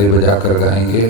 ताली बजाकर गाएंगे।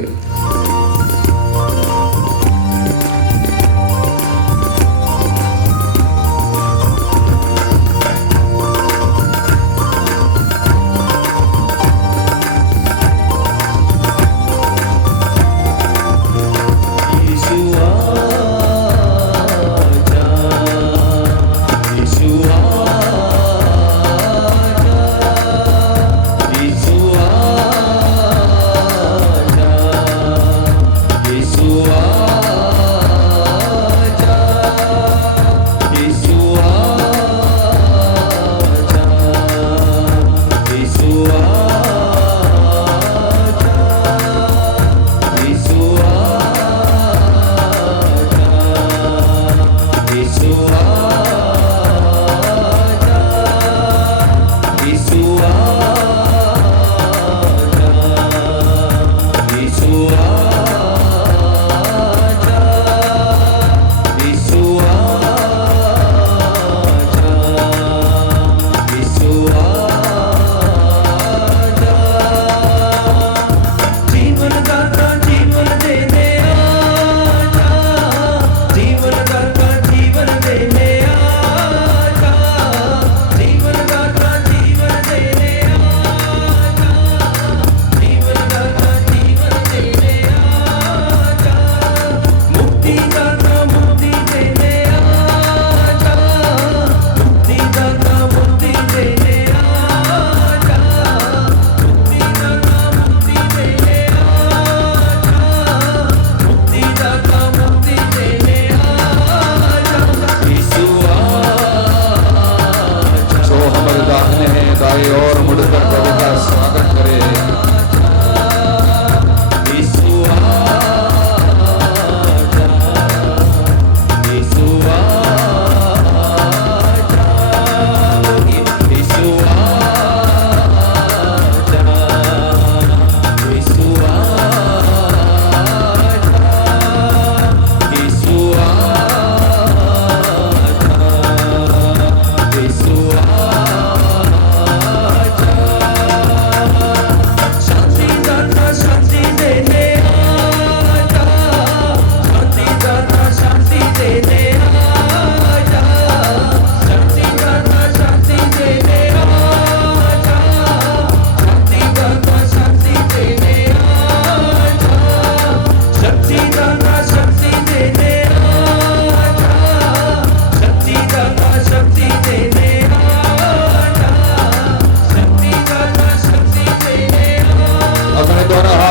और मुड़कर प्रभु का स्वागत करें।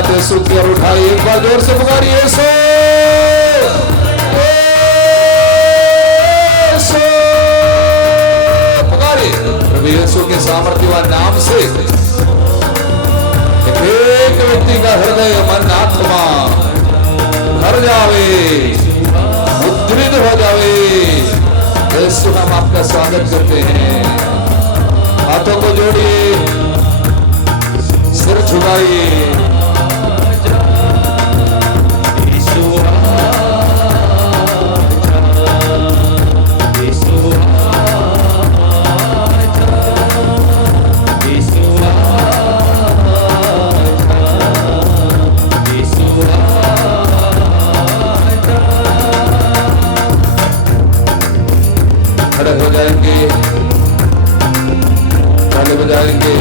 यीशु की ओर उठाई, एक बार जोर से पुकारिए यीशु, यीशु पुकारिए। प्रभु यीशु के सामर्थ्यवान नाम से एक व्यक्ति का हृदय मन आत्मा भर जावे, उद्दीपित हो जावे। यीशु हम आपका स्वागत करते हैं। हाथों को जोड़िए, सिर झुकाइए। खड़े हो जाएंगे, ताली बजाएंगे।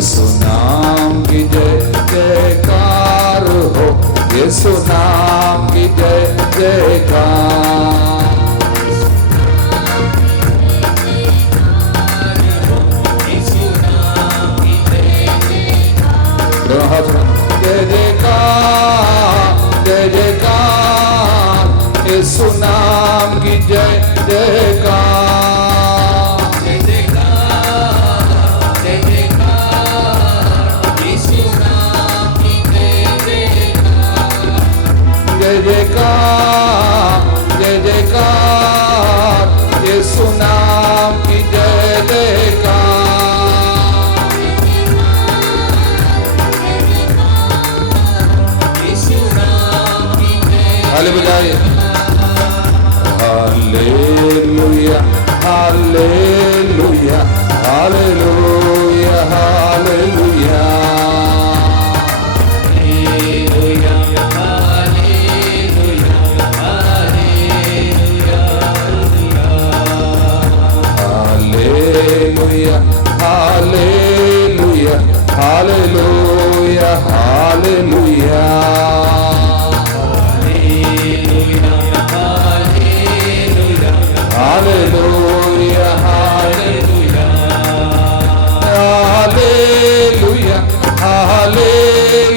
यीशु नाम की जय जयकार हो, यीशु नाम की जय जयकार। दोनों हाथ जय जयकार जय जयकार, यीशु नाम की जय जयकार। जय जयकार जय जयकार, यीशु नाम की जय जयकार। जय जयकार जय जयकार, यीशु नाम की जय जयकार। हाले बजाइए। Hallelujah hallelujah hallelujah hallelujah hallelujah hallelujah hallelujah hallelujah hallelujah hallelujah. Hallelujah, hallelujah, hallelujah, hallelujah, hallelujah, hallelujah, hallelujah,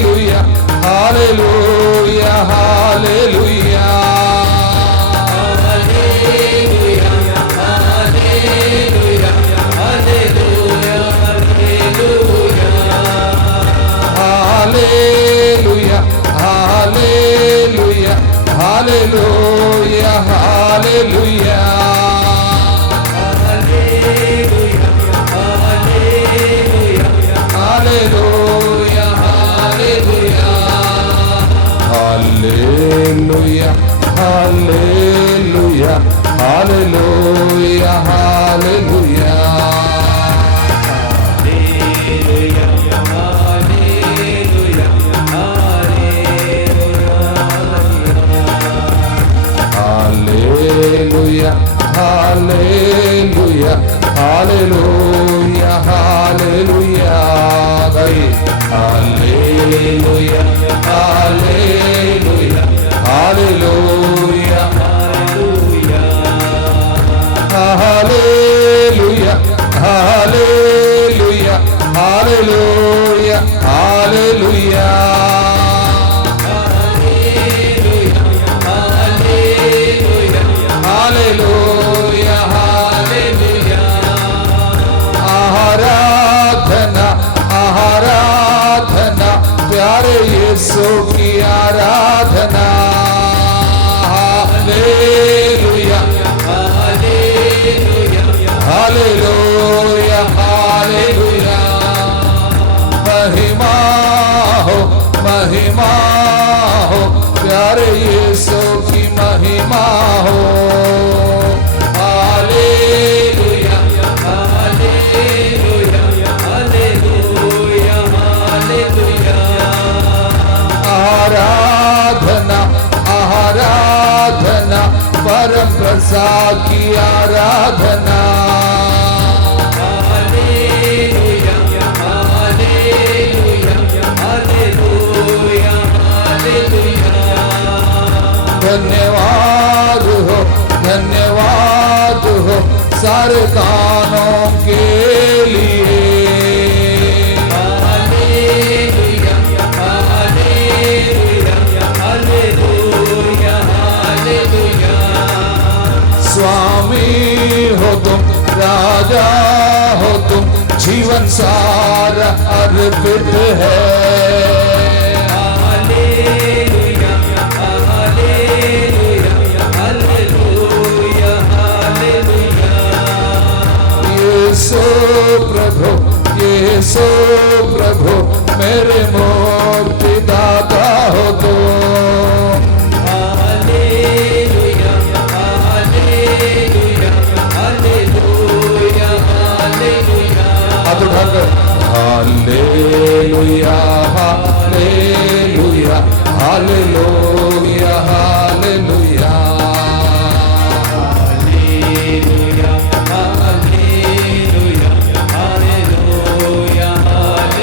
hallelujah, hallelujah, hallelujah. Hallelujah, hallelujah, hallelujah, hallelujah. Hallelujah, hallelujah, hallelujah, hallelujah. Hallelujah, hallelujah, hallelujah, hallelujah, hallelujah, hallelujah, hallelujah. Hallelujah, hallelujah. आराधना आराधना, प्यारे यीशु की आराधना। Hallelujah hallelujah hallelujah hallelujah. महिमा हो प्यारे यीशु की महिमा हो। Hallelujah hallelujah hallelujah hallelujah. आराधना आराधना, परम प्रसाद की आराधना। Hallelujah hallelujah hallelujah hallelujah. धन्यवाद हो सारे कानों के लिए। Hallelujah hallelujah hallelujah hallelujah. स्वामी हो तुम, राजा हो तुम, जीवन सारा अर्पित है। यीशु प्रभु मेरे मुक्ति दाता हो तुम। Hallelujah hallelujah hallelujah hallelujah. हाथ उठाकर hallelujah hallelujah hallelujah hallelujah. Hallelujah hallelujah hallelujah hallelujah.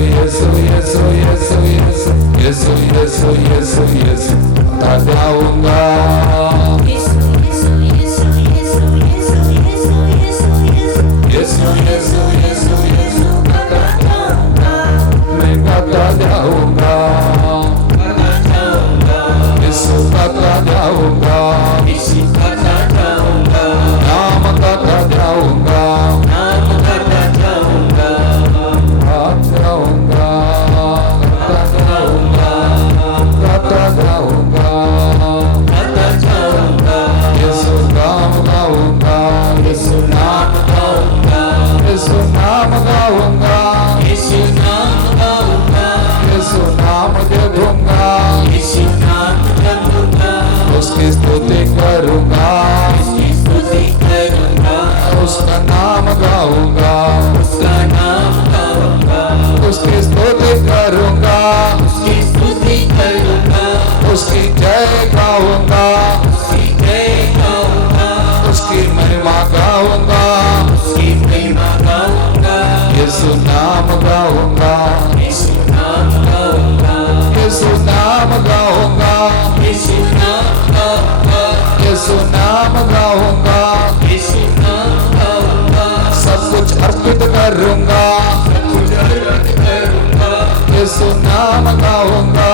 Yeshu Yeshu Yeshu Yeshu Yeshu Yeshu Yeshu Yeshu बता जाऊंगा यीशु यीशु यीशु यीशु यीशु यीशु यीशु यीशु यीशु यीशु बता जाऊंगा मैं बता जाऊंगा यीशु बता जाऊंगा यीशु बता जाऊंगा नाम बता जाऊंगा नाम बता जाऊंगा जाऊंगा बता जाऊंगा बता जाऊंगा बता जाऊंगा यीशु नाम गाऊंगा यीशु नाम गाऊंगा यीशु नाम गाऊंगा यीशु नाम गाऊंगा यीशु नाम जपूंगा यीशु नाम जपूंगा उसकी स्तुति करूंगा उसकी स्तुति करूंगा उसका नाम गाऊंगा उसका नाम गाऊंगा उसकी स्तुति करूंगा उसकी स्तुति करूंगा उसकी जय गाऊंगा उसकी जय गाऊंगा उसकी महिमा गाऊंगा उसकी महिमा गाऊंगा यीशु नाम गाऊंगा यीशु नाम गाऊंगा यीशु नाम गाऊंगा यीशु नाम गाऊंगा यीशु नाम गाऊंगा यीशु नाम गाऊंगा सब कुछ अर्पित करूंगा सब कुछ अर्पित करूंगा यीशु नाम गाऊंगा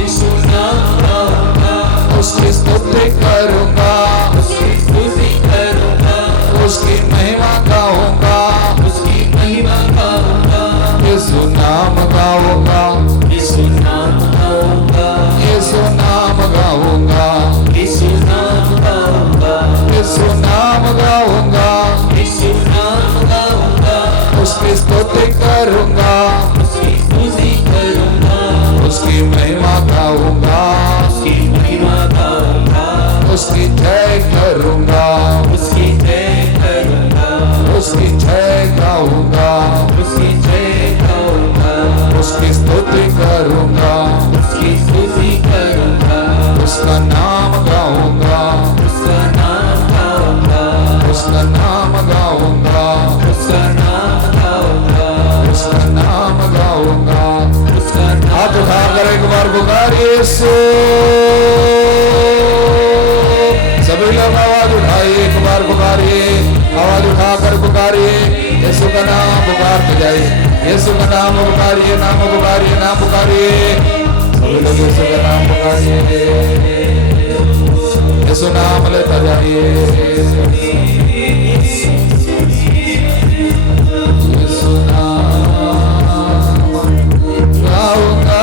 यीशु नाम गाऊंगा उसकी स्तुति करूंगा उसकी स्तुति करूंगा उसकी महिमा गाऊंगा उसकी महिमा गाऊंगा यीशु नाम गाऊंगा यीशु नाम गाऊंगा यीशु नाम गाऊंगा यीशु नाम गाऊंगा यीशु नाम गाऊंगा यीशु नाम गाऊंगा उसकी स्तुति करूंगा उसकी स्तुति करूंगा उसकी महिमा गाऊंगा उसकी महिमा गाऊंगा उसकी जय करूंगा उसकी जय करूंगा उसकी जय गाऊंगा उसकी जय गाऊंगा उसकी स्तुति करूंगा उसकी स्तुति करूंगा उसका नाम गाऊंगा उसका नाम गाऊंगा उसका नाम गाऊंगा उसका नाम गाऊंगा उसका नाम गाऊंगा उसका हाथ उठाकर एक बार पुकारिए यीशु सभी लोग आवाज उठाइए एक बार पुकारिए आवाज उठाकर पुकारिए यीशु का नाम पुकारते जाइए यीशु का नाम पुकारिए नाम पुकारिए नाम पुकारिए सभी लोग यीशु का नाम पुकारिए यीशु नाम लेता जाइए यीशु नाम गाऊंगा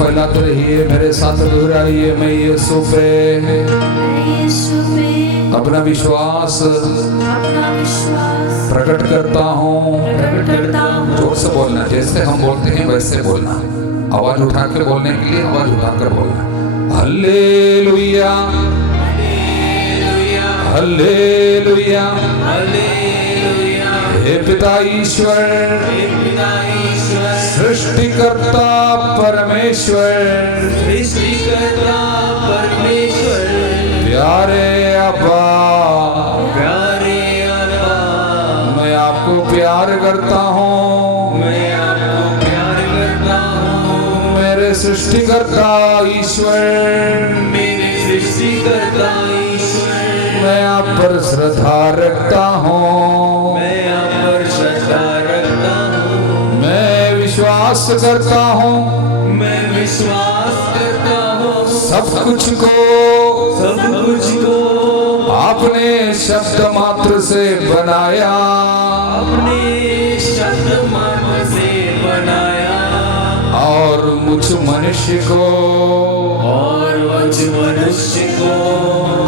फैलाते रहिए मेरे साथ दोहराइए मैं यीशु पे अपना विश्वास प्रकट करता हूँ जोर से बोलना जैसे हम बोलते हैं वैसे बोलना आवाज उठाकर बोलने के लिए आवाज उठाकर बोलना हालेलुया हालेलुया हालेलुया हे पिता ईश्वर सृष्टिकर्ता परमेश्वर प्यारे अब्बा मैं आपको प्यार करता हूँ मेरे सृष्टिकर्ता ईश्वर मैं आप पर श्रद्धा रखता हूँ विश्वास करता हूँ सब कुछ को आपने शब्द मात्र से बनाया और और मुझ मनुष्य को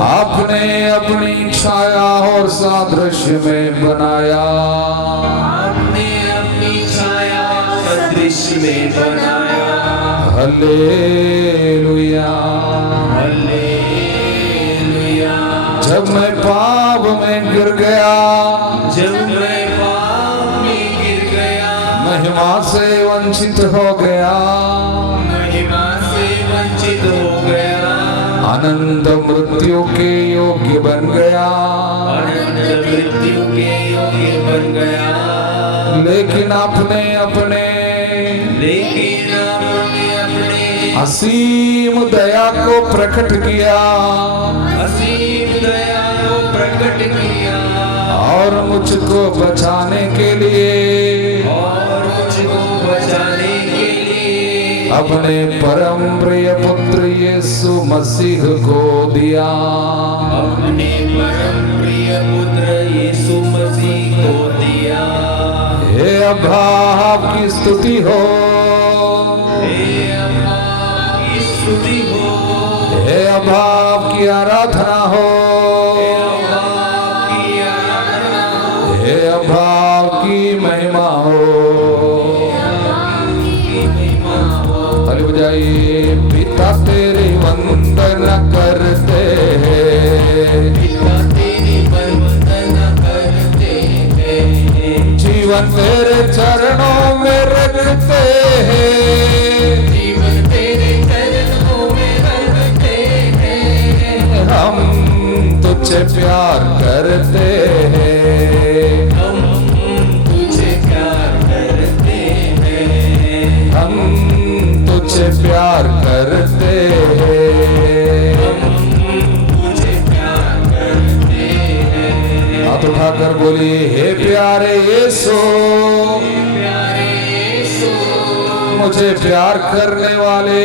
आपने अपनी छाया और सादृश्य में बनाया। Hallelujah hallelujah. जब मैं पाप में गिर गया, महिमा से वंचित हो गया, अनंत मृत्यु के योग्य बन गया, लेकिन आपने अपने असीम दया को प्रकट किया, और मुझको बचाने के लिए अपने परम प्रिय पुत्र यीशु मसीह को दिया। हे अब्बा आपकी स्तुति हो, हे अब्बा आपकी आराधना हो, हे अब्बा आपकी महिमा हो। ताली बजाइए। पिता तेरी वंदना करते हैं, जीवन तेरे चरणों में रखते हैं, हम तुझे प्यार करते हैं, हम तुझे प्यार करते हैं। हाथ उठाकर बोलिए, हे प्यारे यीशु, मुझे प्यार करने वाले,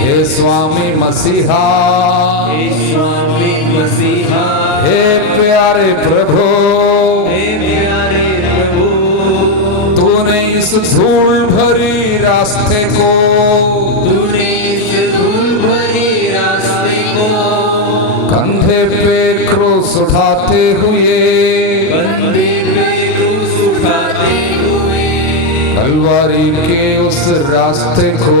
हे स्वामी मसीहा, हे प्यारे प्रभु, तूने इस धूल भरी रास्ते को कंधे पे क्रूस उठाते हुए कलवारी के उस रास्ते को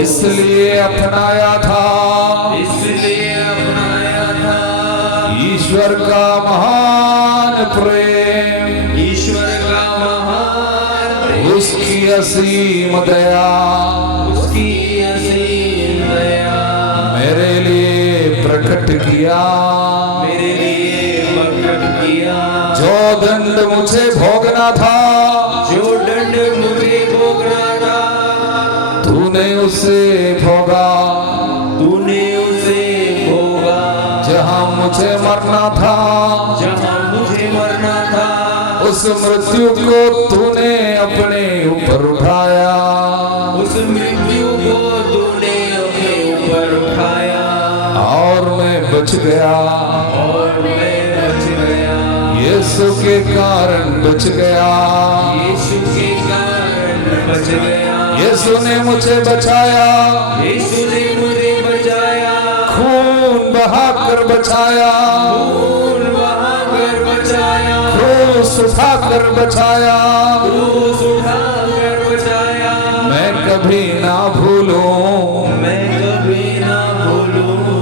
इसलिए अपनाया था, ईश्वर का महान प्रेम, उसकी असीम दया मेरे लिए प्रकट किया। जो दंड मुझे भोगना था, तूने उसे भोगा, जहां मुझे मरना था, उस मृत्यु को तूने अपने ऊपर उठाया, और मैं बच गया, यीशु के कारण बच गया, यीशु ने मुझे बचाया, खून बहाकर बचाया, क्रूस उठाकर बचाया। मैं कभी ना भूलूं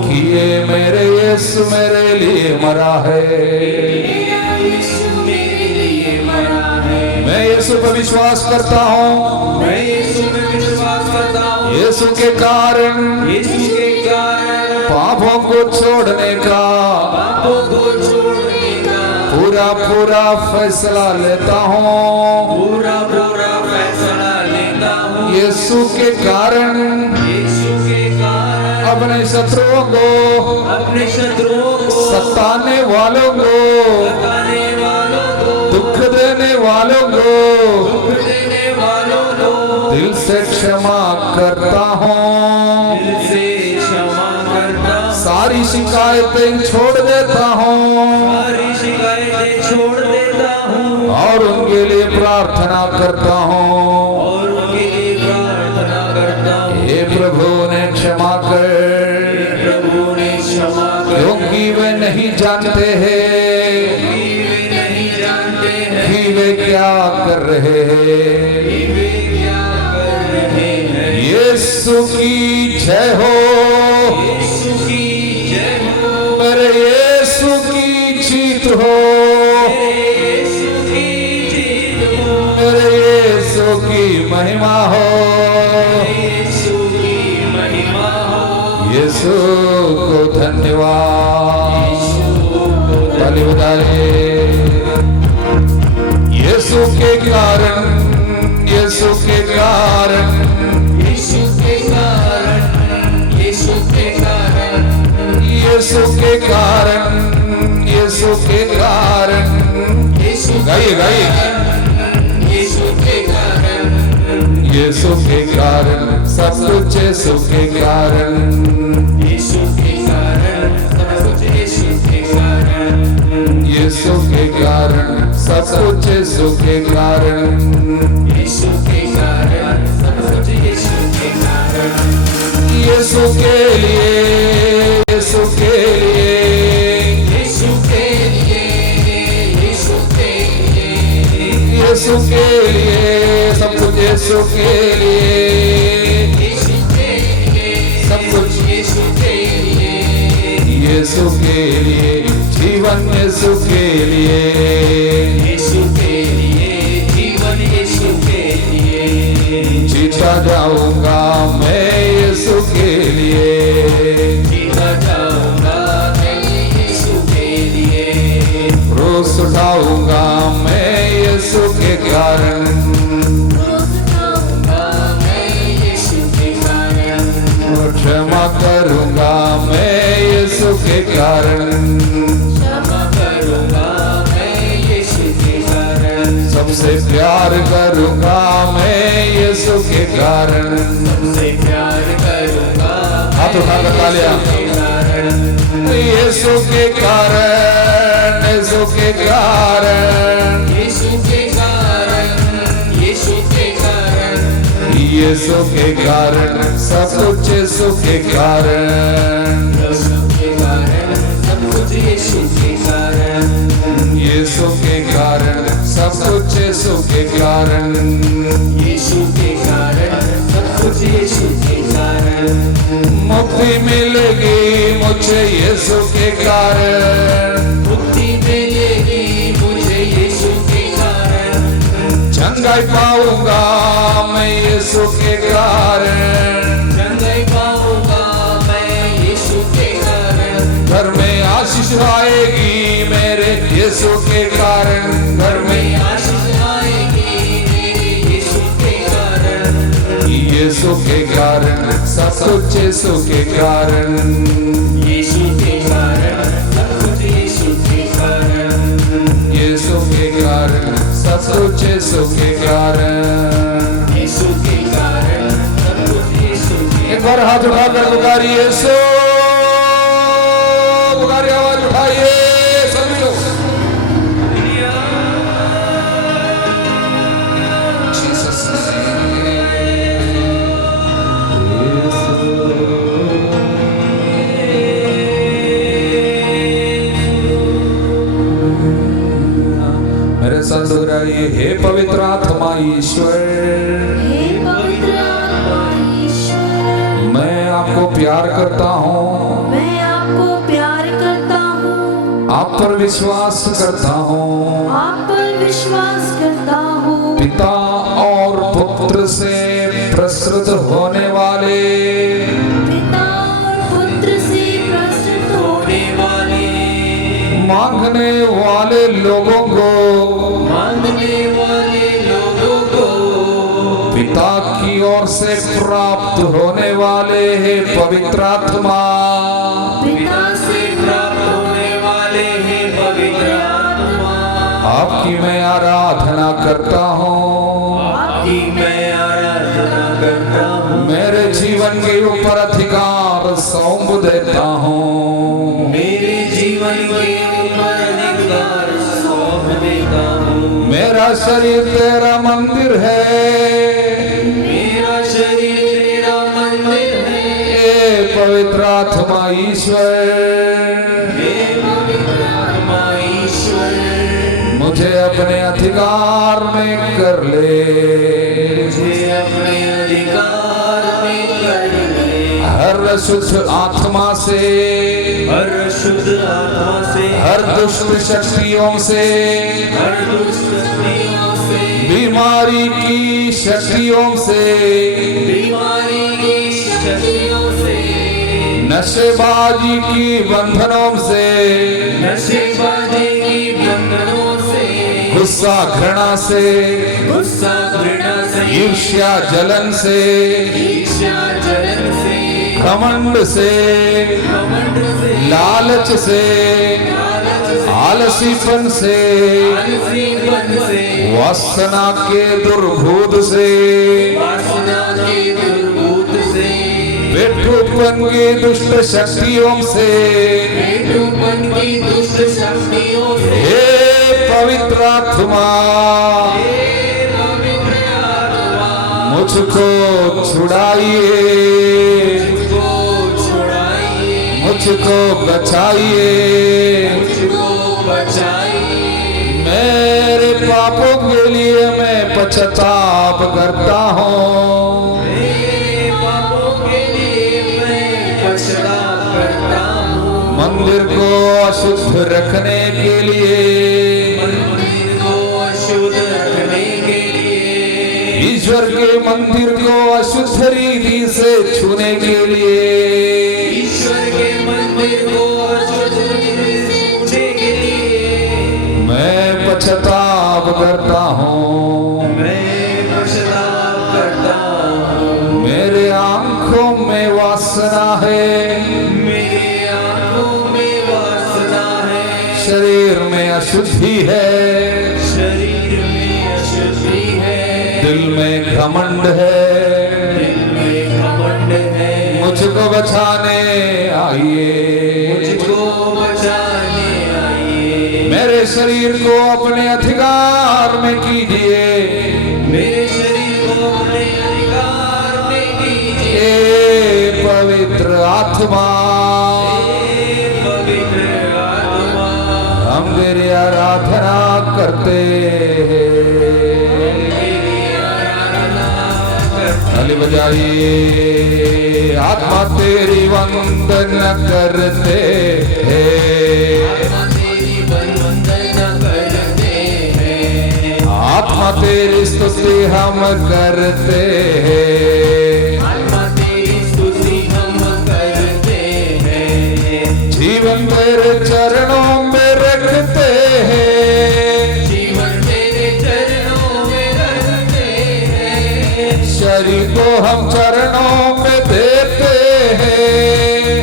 कि ये मेरे यीशु मेरे लिए मरा है। मैं यीशु पर विश्वास करता हूँ, यीशु के कारण पापों को छोड़ने का पूरा फैसला लेता हूँ। यीशु के कारण अपने शत्रुओं को, सताने वालों को, दुख देने वालों को दिल से क्षमा करता हूँ। सारी शिकायतें छोड़ देता हूँ सारी शिकायतें छोड़ देता हूँ और उनके लिए प्रार्थना करता हूँ। और उनके लिए प्रार्थना करता हूँ। हे प्रभु ने क्षमा कर, प्रभु ने क्षमा कर, क्योंकि वे नहीं जानते हैं वे नहीं जानते हैं कि वे क्या कर रहे हैं। कि वे क्या कर रहे हैं। यीशु की जय हो, यीशु की जय हो, मेरे यीशु की जीत हो, यीशु की जीत हो, मेरे यीशु की महिमा हो, यीशु की महिमा हो। यीशु को धन्यवाद। ताली बजाए। यीशु के कारण, यीशु के कारण, यीशु के कारण, यीशु के कारण, यीशु के कारण, यीशु के कारण। यीशु गाइए गाइए। यीशु के कारण, यीशु के कारण सब कुछ, यीशु के कारण, यीशु के कारण, सब कुछ यीशु के कारण, यीशु के कारण सब कुछ, यीशु के कारण। यीशु के कारण, सब कुछ यीशु के कारण। यीशु के लिए, यीशु के लिए, यीशु के लिए, यीशु के लिए, यीशु के लिए सब कुछ, यीशु के लिए यीशु के लिए, सब कुछ, यीशु के लिए, यीशु के लिए जीवन, यीशु के लिए यीशु के लिए जीवन, यीशु के लिए जीता जाऊंगा मैं, यीशु के लिए जीता जाऊंगा मैं, यीशु के लिए रोज उठाऊंगा मैं, यीशु के कारण यीशु के कारण क्षमा करूंगा मैं, यीशु के कारण क्षमा करूंगा मैं, यीशु के कारण सबसे प्यार करूंगा मैं, यीशु के कारण। सबसे प्यार करूंगा हाथ उठाकर तालियां। के कारण यीशु के कारण, यीशु के कारण, यीशु के कारण, यीशु के कारण, यीशु के कारण सब कुछ, यीशु के कारण, यीशु के कारण, सब कुछ यीशु के कारण, यीशु के कारण सब कुछ, यीशु के कारण। यीशु के कारण, सब कुछ यीशु के कारण। मुक्ति मिलेगी मुझे यीशु के कारण, मुक्ति मिलेगी मुझे यीशु के कारण, चंगाई पाऊंगा मैं यीशु के कारण, चंगाई पाऊंगा मैं यीशु के कारण, घर में आशीष आएगी मेरे यीशु के कारण, घर में आशीष आएगी मेरे यीशु के कारण, यीशु के कारण सब कुछ, यीशु के कारण, यीशु के कारण, सब कुछ यीशु के कारण, यीशु के कारण सब कुछ, यीशु के कारण। यीशु के कारण, सब कुछ यीशु के एक बार हाथ उठाकर पुकारिए यीशु, पुकारिए, आवाज उठाइए सभी लोग। Jesus मेरे साथ दोहराइए, हे पवित्र आत्मा ईश्वर, हे पवित्र आत्मा ईश्वर, मैं आपको प्यार करता हूँ, मैं आपको प्यार करता हूँ, आप पर विश्वास करता हूँ, आप पर विश्वास करता हूँ। पिता और पुत्र से प्रसृत होने वाले पिता और पुत्र से प्रस्तुत होने वाले, मांगने वाले लोगों को मांगने वाले लोगों को, पिता की ओर से प्राप्त होने वाले हैं पवित्र आत्मा, पिता से प्राप्त होने वाले हैं पवित्र आत्मा। आपकी मैं आराधना करता हूँ, आपकी मैं आराधना करता हूँ। मेरे जीवन के ऊपर अधिकार सौंप देता हूँ। मेरे जीवन के ऊपर अधिकार सौंप देता हूँ। मेरा शरीर तेरा मंदिर है, मेरा शरीर तेरा मंदिर है। हे पवित्र आत्मा ईश्वर, हे पवित्र आत्मा ईश्वर, मुझे अपने अधिकार में कर ले। मुझे अपने अधिकार में कर ले। हर शुद्ध आत्मा से, हर शुद्ध आत्मा से, हर दुष्ट शक्तियों से, हर दुष्ट शक्तियों से, बीमारी की शक्तियों से, बीमारी की शक्तियों से, नशेबाजी की बंधनों से, नशेबाजी की बंधनों से, गुस्सा घृणा से, गुस्सा घृणा से, ईर्ष्या जलन से, ईर्ष्या जलन से, घमंड से, घमंड से, लालच से, लालच से, आलसीपन से, आलसीपन से, वासना के दुर्भूत से, वासना के दुर्भूत से, बेटूपन की दुष्ट शक्तियों से, बेटूपन की दुष्ट शक्तियों से, हे पवित्र आत्मा, हे पवित्र आत्मा, मुझको छुड़ाइए, मुझको छुड़ाइए, मुझको बचाइए। मुझको बचाइए। मेरे पापों के लिए मैं पश्चाताप करता हूँ। मेरे पापों के लिए मैं पश्चाताप करता हूँ। मंदिर को अशुद्ध रखने के लिए, मंदिर को अशुद्ध रखने के लिए, ईश्वर के मंदिर को अशुद्ध रीति से छूने के लिए, ईश्वर के मंदिर को अशुद्ध रीति से छूने के लिए मैं पश्चाताप करता हूँ। मैं पश्चाताप करता हूँ। मेरे आंखों में वासना है, मेरे आंखों में वासना है, शरीर में अशुद्धि है, शरीर में अशुद्धि है, दिल में घमंड है, दिल में घमंड है। मुझको बचाने आइए। मुझको बचाने आइए। मेरे शरीर को अपने अधिकार में कीजिए। मेरे शरीर को अपने अधिकार में कीजिए। हे पवित्र आत्मा, हे पवित्र आत्मा, हम तेरी आराधना करते हैं। ताली बजाइए, आत्मा तेरी वंदना करते हैं। तेरी वंदना करते हैं। आत्मा तेरी स्तुति हम करते हैं। आत्मा तेरी स्तुति हम करते हैं। जीवन तेरे चरणों में रखते हैं। जीवन तेरे चरणों में रखते हैं। शरीर को हम चरणों में देते हैं।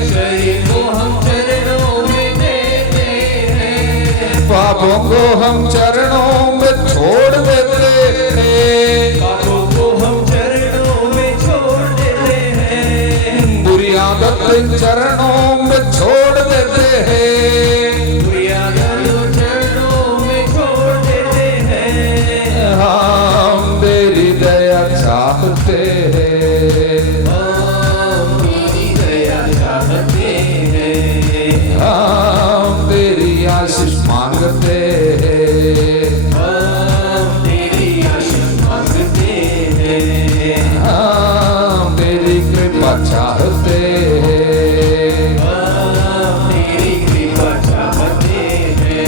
शरीर को हम चरणों में देते हैं। पापों को हम चरणों में छोड़ देते हैं। पापों को हम चरणों में छोड़ देते हैं। बुरी आदत चरणों में छोड़ देते हैं। बुरी आदत चरणों में छोड़ देते हैं। हम तेरी दया चाहते हैं। हम तेरी दया चाहते हैं। हम तेरी आशीष मांगते हैं। हम तेरी आशीष मांगते हैं। हम तेरी कृपा चाहते हैं। हम तेरी कृपा चाहते हैं।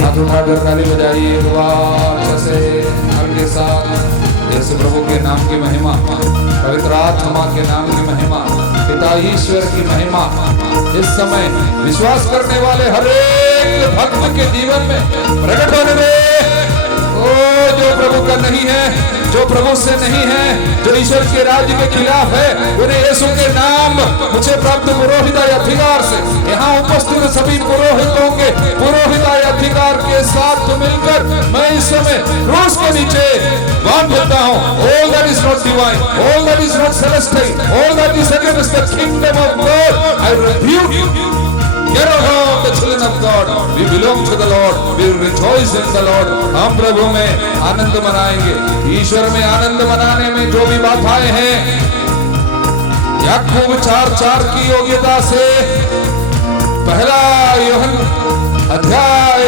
हाथ उठाकर ताली बजाइए एक बार अच्छे से हर के साथ। यीशु प्रभु के नाम की महिमा, पवित्र आत्मा के नाम की महिमा, पिता ईश्वर की महिमा इस समय विश्वास करने वाले हर एक भक्त के जीवन में प्रकट होने दे। ओ जो प्रभु का नहीं है, जो प्रभु से नहीं है, जो ईश्वर के राज्य के खिलाफ है, उन्हें यीशु के नाम मुझे प्राप्त पुरोहिताय अधिकार से यहाँ उपस्थित सभी पुरोहितों के पुरोहिताय अधिकार के साथ मिलकर मैं इस समय क्रूस के नीचे बांध देता हूँ। All that is is not divine, all that is not celestial, all that is against the kingdom of God, I rebuke you. Get out of the children of God. We belong to the Lord. We rejoice in the Lord. हम प्रभु में आनंद मनाएंगे. ईश्वर में आनंद मनाने में जो भी बाधाएं हैं, याकूब 4:4 की योग्यता से पहला यूहन्ना अध्याय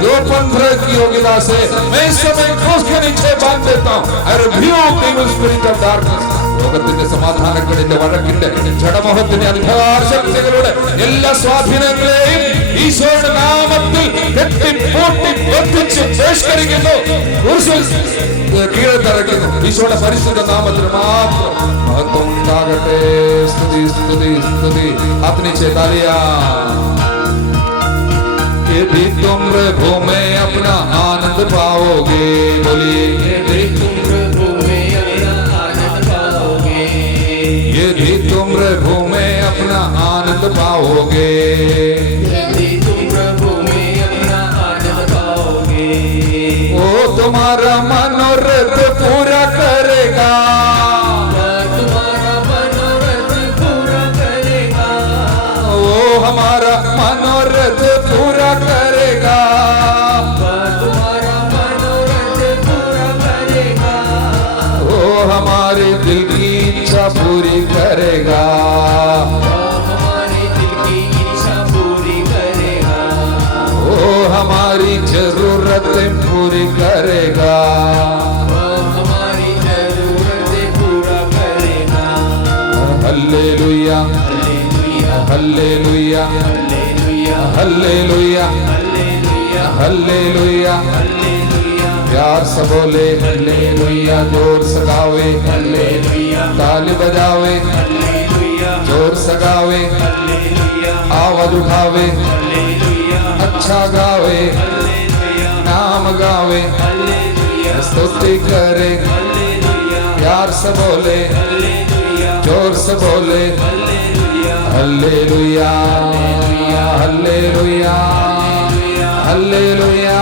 2:15 की योग्यता से मैं इस समय क्रूस के नीचे बांध देता हूं. I rebuke the evil spirit of darkness. ലോകത്തിന്റെ സമാധാനങ്ങളുടെ വഴക്കിന്റെ ജഡമോഹത്തിന്റെ അന്ധകാര ശക്തികളുടെ എല്ലാ സ്വാധീനങ്ങളെയും ഈശോയുടെ നാമത്തിൽ കെട്ടിപ്പൂട്ടി ബന്ധിച്ച് ബഹിഷ്കരിക്കുന്നു. ക്രൂശിൽ കീഴടക്കുന്നു. ഈശോയുടെ പരിശുദ്ധ നാമത്തിൽ മാത്രം മഹത്വം ഉണ്ടാകട്ടെ. സ്തുതി സ്തുതി സ്തുതി. हाथ नीचे तालियां. यदि तुम प्रभु में अपना आनंद पाओगे, बोलिए यदि तुम प्रभु में अपना आनंद पाओगे, यदि तुम प्रभु में अपना आनंद पाओगे, यदि तुम प्रभु में अपना आनंद पाओगे, वो तुम्हारा मनोरथ पूरा करेगा. तुम्हारा मनोरथ पूरा करेगा, वो हमारा मनोरथ पूरा करेगा. तुम्हारा मनोरथ पूरा करेगा, वो हमारे दिल की इच्छा पूरी करेगा. हमारे दिल की इच्छा पूरी करेगा, वो हमारी जरूरतें पूरी करेगा. हमारी जरूरतें पूरा करेगा. Hallelujah hallelujah hallelujah hallelujah hallelujah hallelujah hallelujah. Hallelujah प्यार से बोले हालेलुया. जोर से गावे हालेलुया ताली बजावे, हालेलुया जोर से गावे, हालेलुया आवाज उठावे, हालेलुया अच्छा गावे, हालेलुया नाम गावे, हालेलुया स्तुति करे. हालेलुया प्यार से बोले, हालेलुया जोर से बोले hallelujah hallelujah hallelujah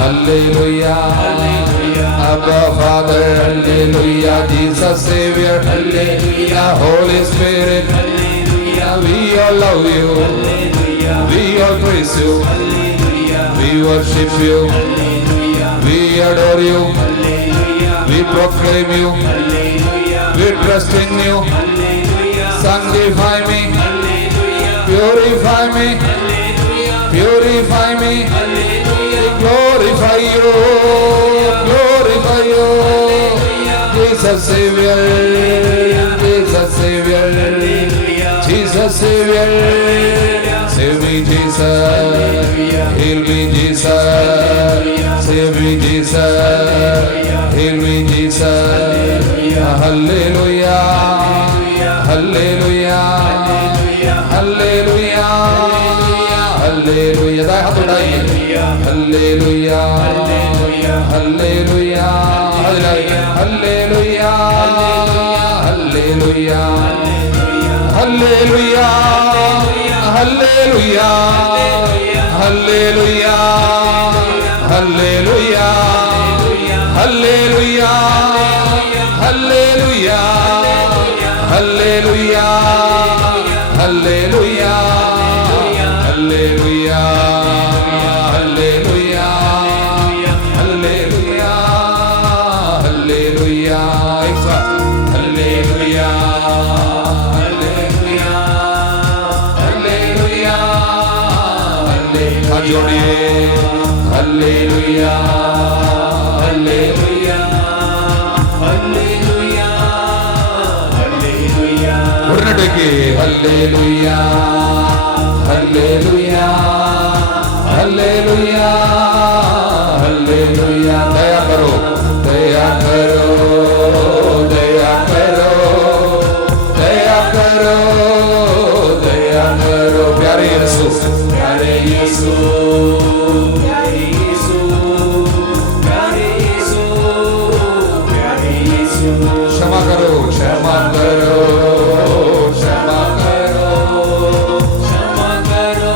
hallelujah hallelujah. Abba Father, Hallelujah. Jesus Savior, Hallelujah. Holy Spirit, Hallelujah. We all love you, Hallelujah. We all praise you, Hallelujah. We worship you, Hallelujah. We adore you, Hallelujah. We proclaim you, Hallelujah. We trust in you, Hallelujah. Sanctify me, Hallelujah. Purify me, Hallelujah. Purify me, Hallelujah. Glorify you, glorify you, Jesus Savior, Jesus Savior, Jesus Savior. Save me Jesus, heal me Jesus, save me Jesus, heal me Jesus. Hallelujah, hallelujah, hallelujah, hallelujah. दाएं हाथ उठाइए. Hallelujah, hallelujah, hallelujah, hallelujah, hallelujah, hallelujah, hallelujah, hallelujah, hallelujah, hallelujah, hallelujah, hallelujah, hallelujah, hallelujah, hallelujah, hallelujah, hallelujah. एक साथ hallelujah, hallelujah, hallelujah, hallelujah. हाथ जोड़िए hallelujah, hallelujah, hallelujah hallelujah उड़ने टेके hallelujah, hallelujah, hallelujah, hallelujah. दया करो, दया करो, दया करो, दया करो, दया करो. प्यारे यीशु, प्यारे यीशु प्यारे यीशु प्यारे यीशु प्यारे यीशु क्षमा करो, क्षमा करो, क्षमा करो. क्षमा करो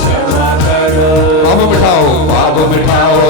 क्षमा करो पाप मिटाओ, पाप मिटाओ,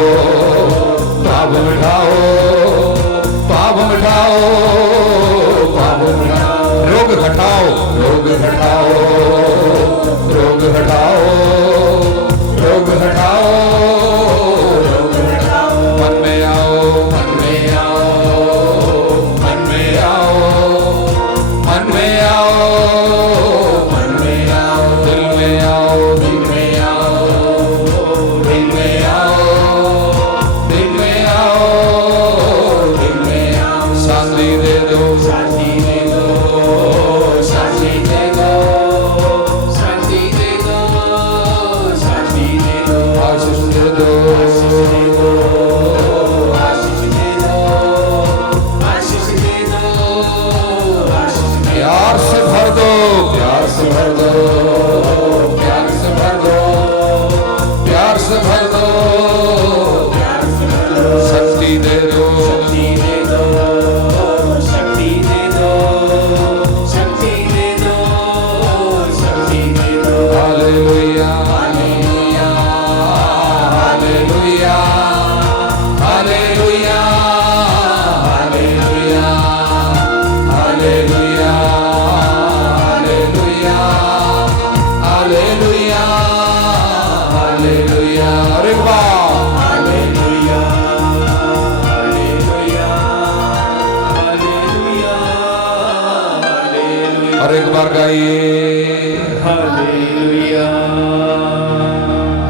बार गाइए। हालेलुया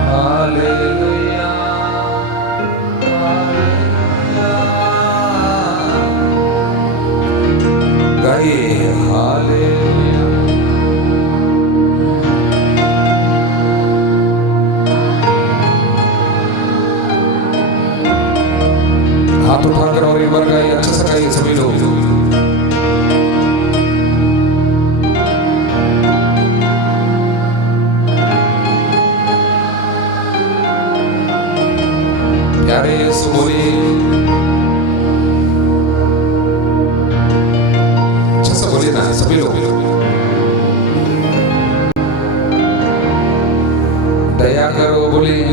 हालेलुया गाइए हालेलुया। हाथ उठाकर और एक बार गाइए, अच्छा सा गाइए सभी लोग। प्यारे यीशु बोलिए, अच्छा सा बोलिए ना सभी लोग। दया करो बोलिए।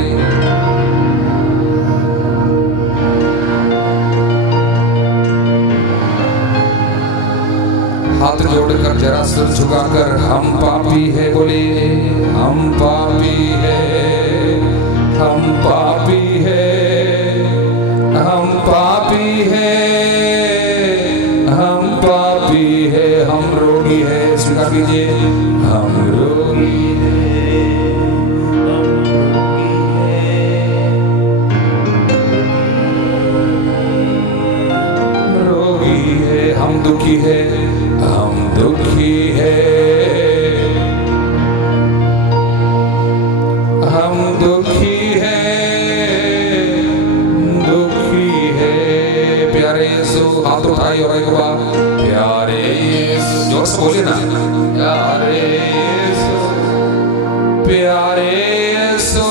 हाथ जोड़कर जरा सिर झुकाकर हम पापी है बोलिए। हम पापी है, हम पापी है, हम पापी है, हम पापी है, हम रोगी है। स्वीकार कीजिए, हम रोगी है, रोगी है, हम दुखी है, हम दुखी है, हम दुखी है, दुखी है। प्यारे यीशु हाथ उठाइए और एक बार प्यारे यीशु जोर से बोलिए ना। प्यारे यीशु, प्यारे यीशु,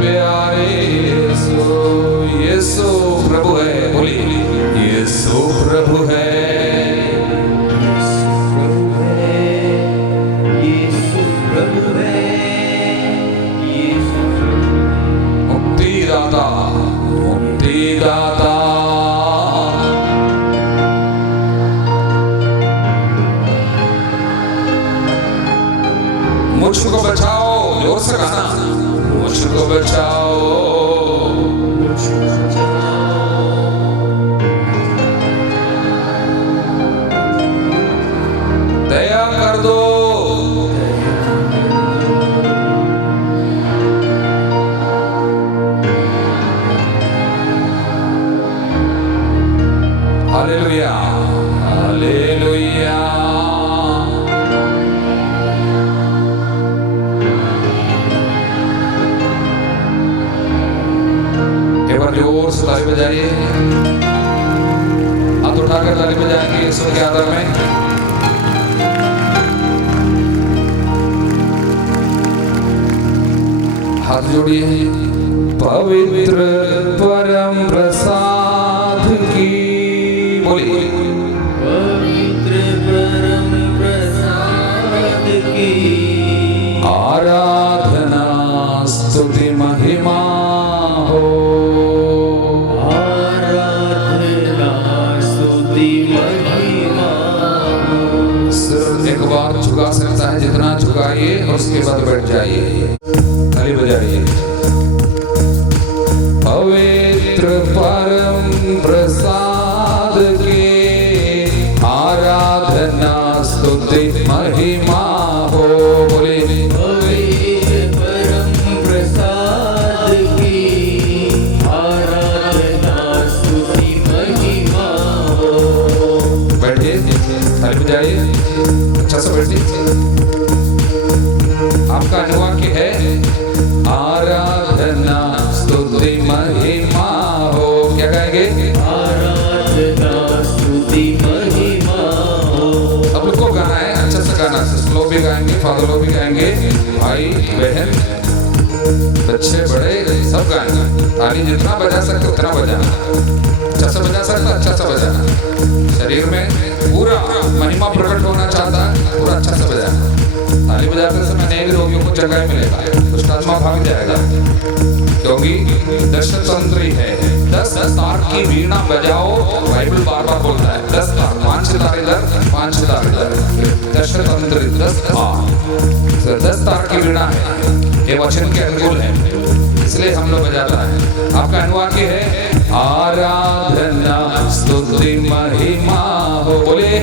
प्यारे यीशु। यीशु प्रभु है बोलिए। यीशु प्रभु है, मुक्तिदाता, मुक्तिदाता। मुझको बचाओ, जोर से गाना, मुझको बचाओ, दया कर दो, हालेलुया हालेलुया। एक बार जोर से ताली बजाइए। हाथ उठाकर ताली बजाएंगे यीशु के आदर में। हाथ जोड़िए। पवित्र परम प्रसाद की बोलिए। पवित्र परम प्रसाद की आराधना स्तुति महिमा हो। आराधना स्तुति महिमा हो। सिर्फ एक बार झुका सकता है, जितना झुकाइए और उसके बाद बैठ जाइए। ताली बजाइए। पवित्र परम प्रसाद के आराधना स्तुति महिमा हो। बोले पवित्र परम प्रसाद की आराधना स्तुति महिमा हो। बैठिए, ताली बजाइए, अच्छा से बैठिए। आपका अनुवाक्य है आराधना स्तुति महिमा हो। क्या गाएंगे? आराधना स्तुति महिमा हो। अब लोग को गाना है, अच्छा से गाना, स्लो भी गाएंगे, फादर लोग भी गाएंगे, भाई बहन बच्चे बड़े सब गाएंगे। ताली जितना बजा सकते उतना बजाना, अच्छा से बजा सकते अच्छा से बजाना। शरीर में पूरा महिमा प्रकट होना चाहता है, पूरा अच्छा से बजाना। ताली बजाते समय अनेक रोगियों को जगह मिलेगा, उसका आत्मा भाग जाएगा, क्योंकि दर्शन तंत्री है। 10 तार की वीणा बजाओ, बाइबल बार बार बोलता है। 10 तार, 5 सितारे इधर, 5 सितारे इधर, दर्शन तंत्री 10 तार। 10 तार की वीणा है, ये वचन के अनुकूल है, इसलिए हम लोग बजाता है। आपका अनुवाक्य है आराधना स्तुति महिमा हो। बोले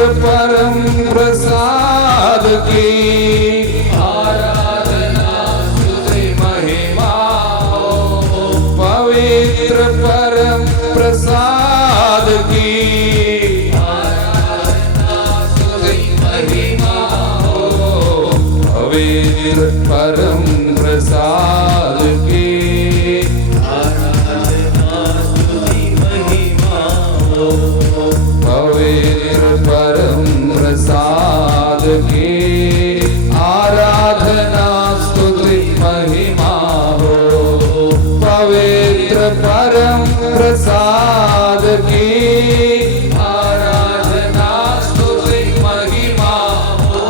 परम प्रसाद की आराधना स्तुति महिमा हो। पवित्र परम प्रसाद की आराधना स्तुति महिमा हो। पवित्र परम प्रसाद की आराधना स्तुति महिमा हो। पवित्र परम प्रसाद की आराधना स्तुति महिमा हो। पवित्र परम प्रसाद की आराधना स्तुति महिमा हो।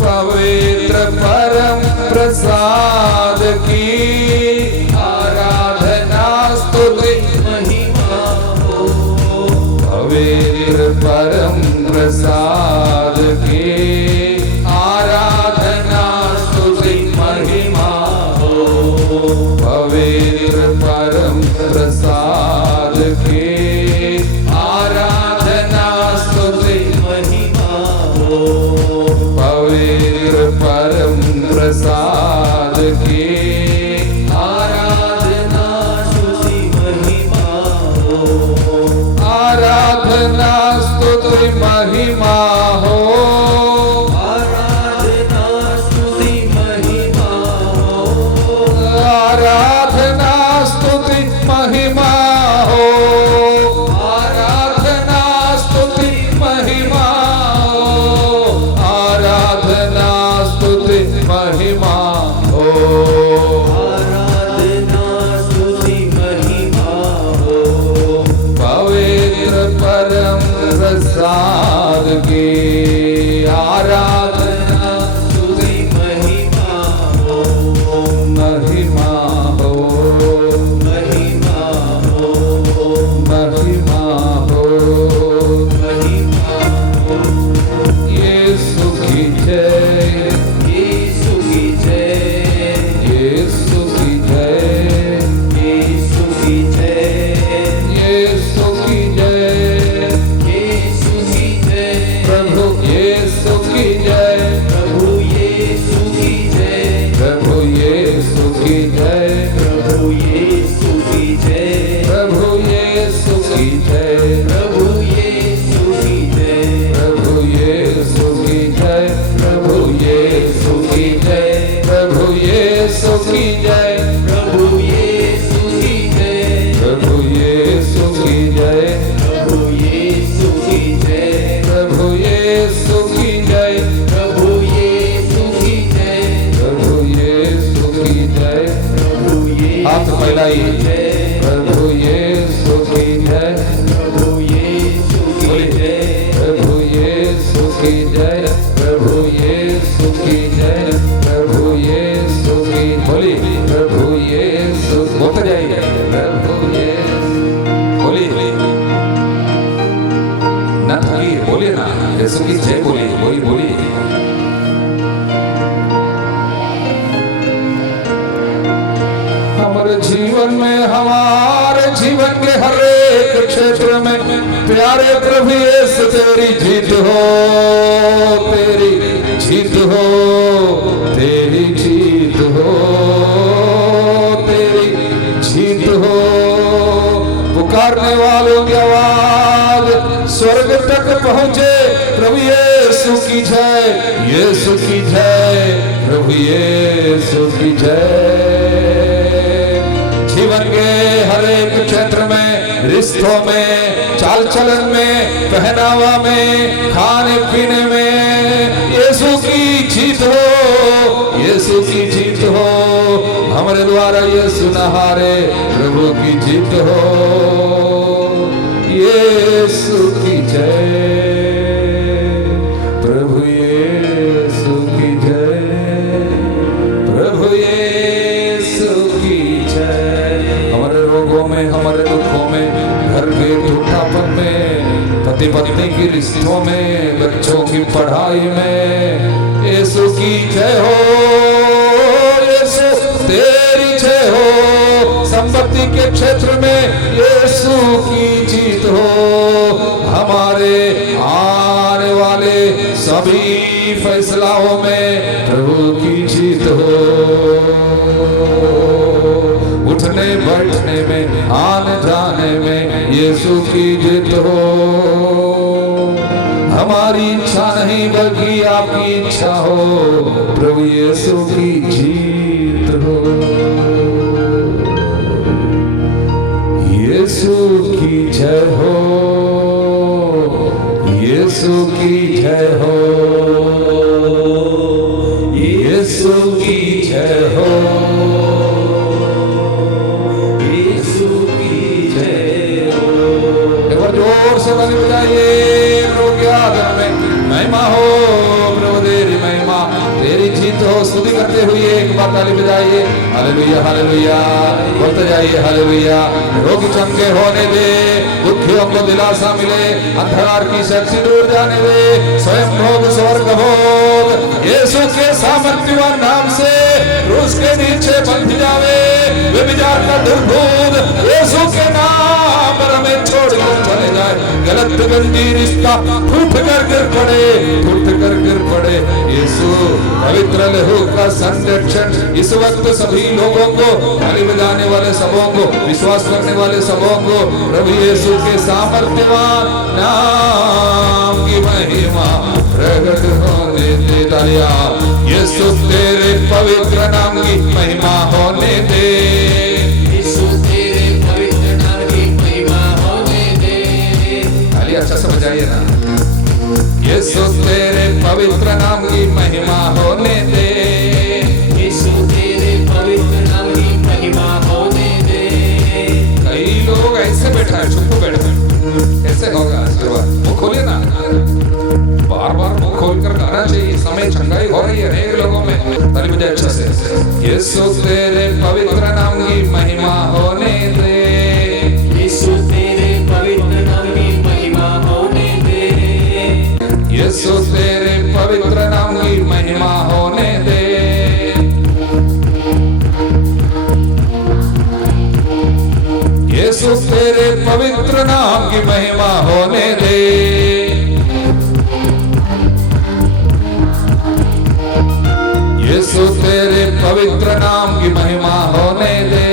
पवित्र परम प्रसाद की आराधना स्तुति महिमा हो। पवित्र परम प्रसाद की आराधना स्तुति महिमा हो। पवित्र परम प्रसाद की आराधना स्तुति महिमा हो। पवित्र परम प्रसाद की आराधना स्तुति महिमा हो। आराधना स्तुति महिमा हो। आराधना स्तुति महिमा हो। आराधना स्तुति महिमा हो। आराधना स्तुति महिमा हो। आराधना स्तुति महिमा हो। आराधना स्तुति महिमा हो। पवित्र परम प्रसाद की आराधना स्तुति महिमा हो। महिमा हो। महिमा हो। महिमा हो। महिमा हो। यीशु की जय। यीशु की जय। यीशु की जय। यीशु की जय। यीशु की जय। यीशु की जय। प्रभु यीशु की जय। प्रभु यीशु की जय। प्रभु यीशु की जय। प्रभु यीशु की जय। प्रभु यीशु की जय। प्रभु यीशु की जय। प्रभु यीशु की जय। प्रभु यीशु की जय। प्रभु यीशु की जय। प्रभु यीशु की जय। प्रभु यीशु की जय। प्रभु यीशु की जय। प्रभु यीशु की जय। प्रभु यीशु की जय। प्रभु यीशु की जय। प्रभु यीशु हाथ फैलाइए। प्रभु यीशु की जय। प्रभु यीशु की जय। प्रभु यीशु की जय। प्रभु यीशु की जय। प्रभु यीशु की बोली। प्रभु यीशु बोलते जाइए। प्रभु यीशु बोलिए। ना थकिए, बोलिए ना। यीशु की जय बोलिए। बोलिए बोलिए। हमारे जीवन में, हमारे जीवन के हर एक क्षेत्र में प्यारे प्रभु यीशु तेरी जीत हो। तेरी जीत हो। तेरी जीत हो। तेरी जीत हो। पुकारने वालों की आवाज स्वर्ग तक पहुंचे। प्रभु यीशु की जय। यीशु की जय। प्रभु यीशु की जय। जीवन के हर एक क्षेत्र में, रिश्तों में, चाल चलन में, पहनावा में, खाने पीने में यीशु की जीत हो। यीशु की जीत हो। हमारे द्वारा यीशु न हारे। प्रभु की जीत हो। यीशु की जय। प्रभु यीशु की जय। प्रभु यीशु की जय। हमारे रोगों में, हमारे दुखों में, घर के टूटापन में, पति पत्नी की रिश्तों में, बच्चों की पढ़ाई में यीशु की जय हो। यीशु तेरी जय हो। संपत्ति के क्षेत्र में यीशु की जीत हो। हमारे फैसलाओं में प्रभु की जीत हो, उठने बैठने में आने जाने में यीशु की जीत हो। हमारी इच्छा नहीं बल्कि आपकी इच्छा हो, प्रभु यीशु की जीत हो। यीशु की जय हो, यीशु की जय हो, यीशु की जय हो, यीशु की जय हो। एक बार जोर से ताली बजाइए, प्रभु के आदर में महिमा हो, प्रभु तेरी महिमा, तेरी जीत हो। स्तुति करते हुए एक बार ताली बजाइए, हालेलुया हालेलुया बोलते जाइए, हालेलुया। रोग चंगे होने दे, दुखियों को दिलासा मिले, अंधकार की शक्ति दूर जाने दे, स्वयं भोग स्वर्ग भोग यीशु के सामर्थ्यवान नाम से क्रूस के नीचे बंध जावे, व्यभिचार का दुर्भूत यीशु के नाम पर हमें छोड़कर चले जाए। गलत गंदी रिश्ता फूट कर गिर पड़े, फूट कर गिर पड़े। यीशु पवित्र लहू का संरक्षण इस वक्त सभी लोगों को, ताली बजाने वाले सबों को, विश्वास करने वाले सबों को प्रभु यीशु के सामर्थ्यवान नाम की महिमा प्रकट होने दे। तालिया यीशु तेरे पवित्र नाम की महिमा होने दे, यीशु तेरे पवित्र नाम की महिमा होने दे। तालिया अच्छा समझ आइए ना, यीशु तेरे पवित्र नाम की महिमा होने दे, यीशु तेरे पवित्र नाम की महिमा होने दे। कई लोग ऐसे बैठा है, चुप बैठे हैं, ऐसे होगा। मुंह खोलिए ना, बार बार मुंह खोल कर गाना चाहिए। समय चंगाई हो रही है अनेक लोगों में, ताली बजाए अच्छा से। यीशु तेरे पवित्र नाम की महिमा होने दे, यीशु तेरे पवित्र नाम की महिमा होने दे, यीशु तेरे पवित्र नाम की महिमा होने दे। यीशु तेरे पवित्र नाम की महिमा होने दे, यीशु तेरे पवित्र नाम की महिमा होने दे।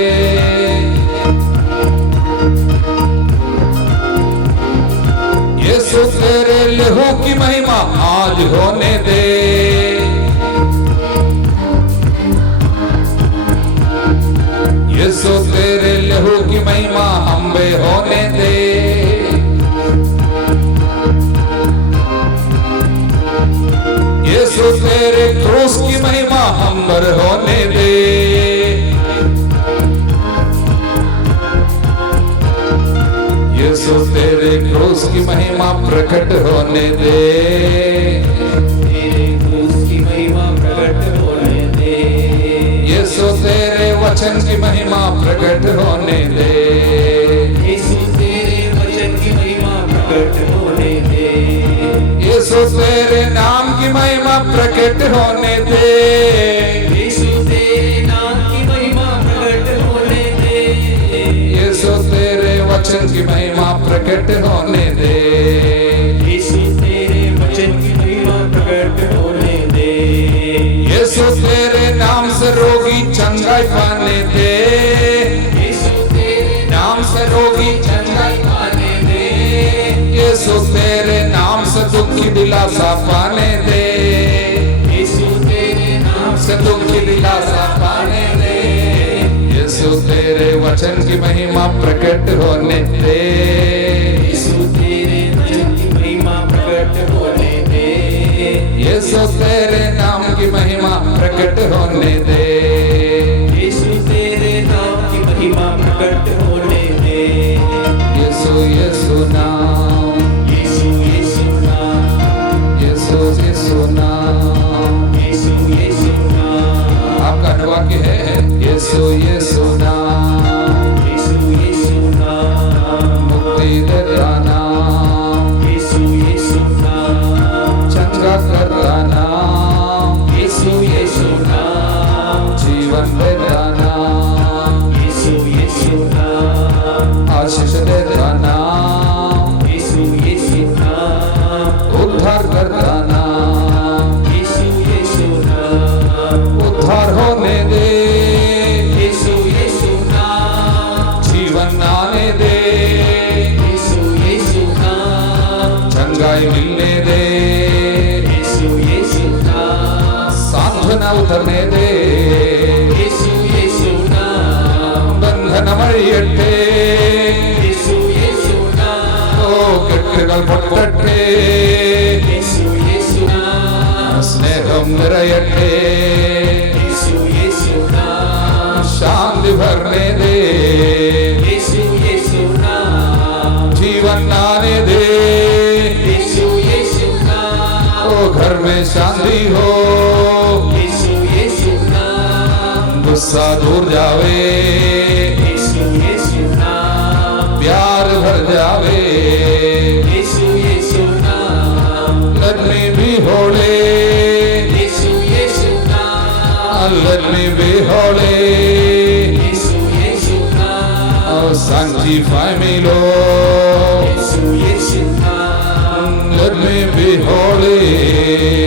यीशु तेरे लहू की महिमा आज होने दे, यीशु तेरे लहू की महिमा हम पे होने दे। यीशु तेरे क्रूस की महिमा हम पर होने दे, यीशु तेरे क्रूस की महिमा प्रकट होने दे, तेरे क्रूस की महिमा प्रकट होने दे। यीशु तेरे वचन की महिमा प्रकट होने दे, यीशु तेरे वचन की महिमा प्रकट होने दे। यीशु तेरे नाम की महिमा प्रकट होने दे, यीशु तेरे नाम की महिमा प्रकट होने दे। यीशु तेरे वचन की महिमा प्रकट होने दे, यीशु तेरे वचन की महिमा प्रकट होने दे। यीशु तेरे नाम से रोगी चंगाई पाने दे, यीशु तेरे नाम से रोगी चंगाई पाने दे। यीशु तेरे नाम से दुखी दिलासा पाने दे, यीशु तेरे नाम से दुखी दिलासा पाने दे। यीशु तेरे वचन की महिमा प्रकट होने दे, यीशु तेरे वचन की महिमा प्रकट होने दे। यीशु तेरे नाम की महिमा प्रकट होने दे, यीशु तेरे नाम की महिमा प्रकट होने दे। यीशु यीशु नाम, यीशु यीशु नाम, यीशु यीशु नाम, यीशु यीशु नाम। आपका वाक्य है यीशु यीशु नाम, यीशु यीशु नाम, मुक्ति देता नाम, यीशु यीशु नाम, चंगा करता नाम, यीशु यीशु नाम, सफाई मिलने दे, यीशु यीशु नाम, सांत्वना उतरने दे, यीशु यीशु नाम, बंधन मरियट्टे, यीशु यीशु नाम, ओ कट्टुകൾ പൊട്ടട്ടെ, यीशु यीशु नाम, स्नेहം നിറയട്ടെ, यीशु यीशु नाम, शांति भरने दे, यीशु यीशु नाम, जीवन आने दे, यीशु यीशु नाम, ओ घर में शांति हो, यीशु यीशु नाम, गुस्सा दूर जावे, यीशु यीशु नाम, प्यार भर जावे, यीशु यीशु नाम, let me be holy, यीशु यीशु नाम, let me be holy, यीशु यीशु नाम, oh sanctify me Lord, यीशु यीशु नाम, let me be holy,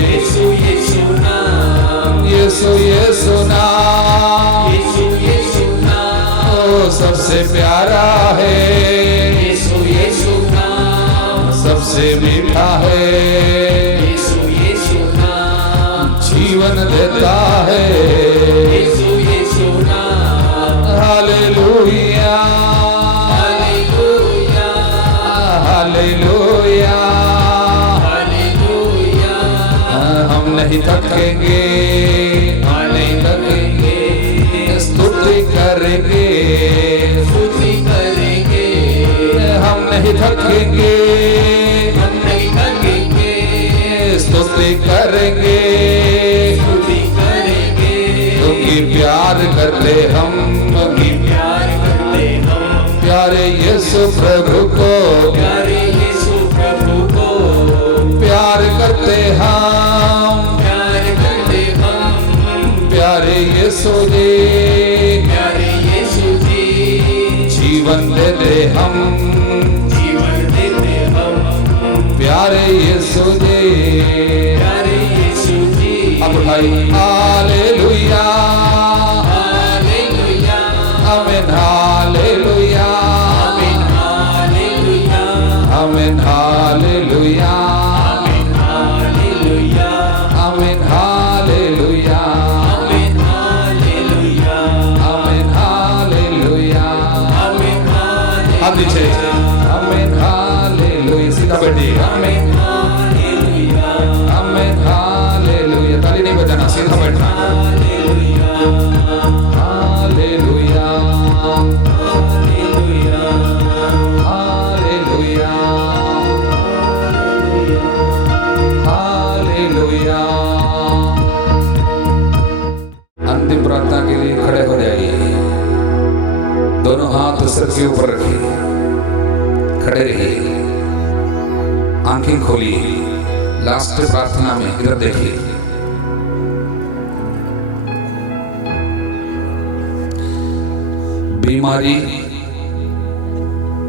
यीशु यीशु नाम, यीशु यीशु नाम, यीशु यीशु नाम, ओ सबसे प्यारा है, यीशु यीशु नाम, सबसे मीठा है, यीशु यीशु नाम, जीवन देता है, यीशु यीशु नाम, हालेलुया हालेलुया हालेलुया, हालेलुया, हम नहीं थकेंगे, नहीं थकेंगे, स्तुति करेंगे, स्तुति करेंगे, हम नहीं थकेंगे, हम नहीं थकेंगे, स्तुति करेंगे, स्तुति करेंगे, क्योंकि प्यार करते हम, क्योंकि प्यार करते हम, प्यारे यीशु प्रभु को, प्यारे यीशु प्रभु को, प्यार करते हम, प्यार करते हम, प्यारे यीशु जी, प्यारे यीशु जी, जीवन देते हम, जीवन देते हम, प्यारे यीशु जी, प्यारे यीशु जी, अब भाई हालेलुया, हालेलुया, आमीन हालेलुया, आमीन हालेलुया, आमीन हालेलुया, आमीन हालेलुया, आमीन हालेलुया, आमीन हालेलुया, आमीन हालेलुया, आमीन हालेलुया, हाथ नीचे, आमीन हालेलुया, सीधा बैठिए, आमीन हालेलुया, आमीन हालेलुया, ताली नहीं बजाना, सीधा बैठना, hallelujah, hallelujah, hallelujah, hallelujah, hallelujah. अंतिम प्रार्थना के लिए खड़े हो जाइए, दोनों हाथ सिर के ऊपर रखिए, खड़े रहिए, आंखें खोलिए, लास्ट प्रार्थना में इधर देखिए, बीमारी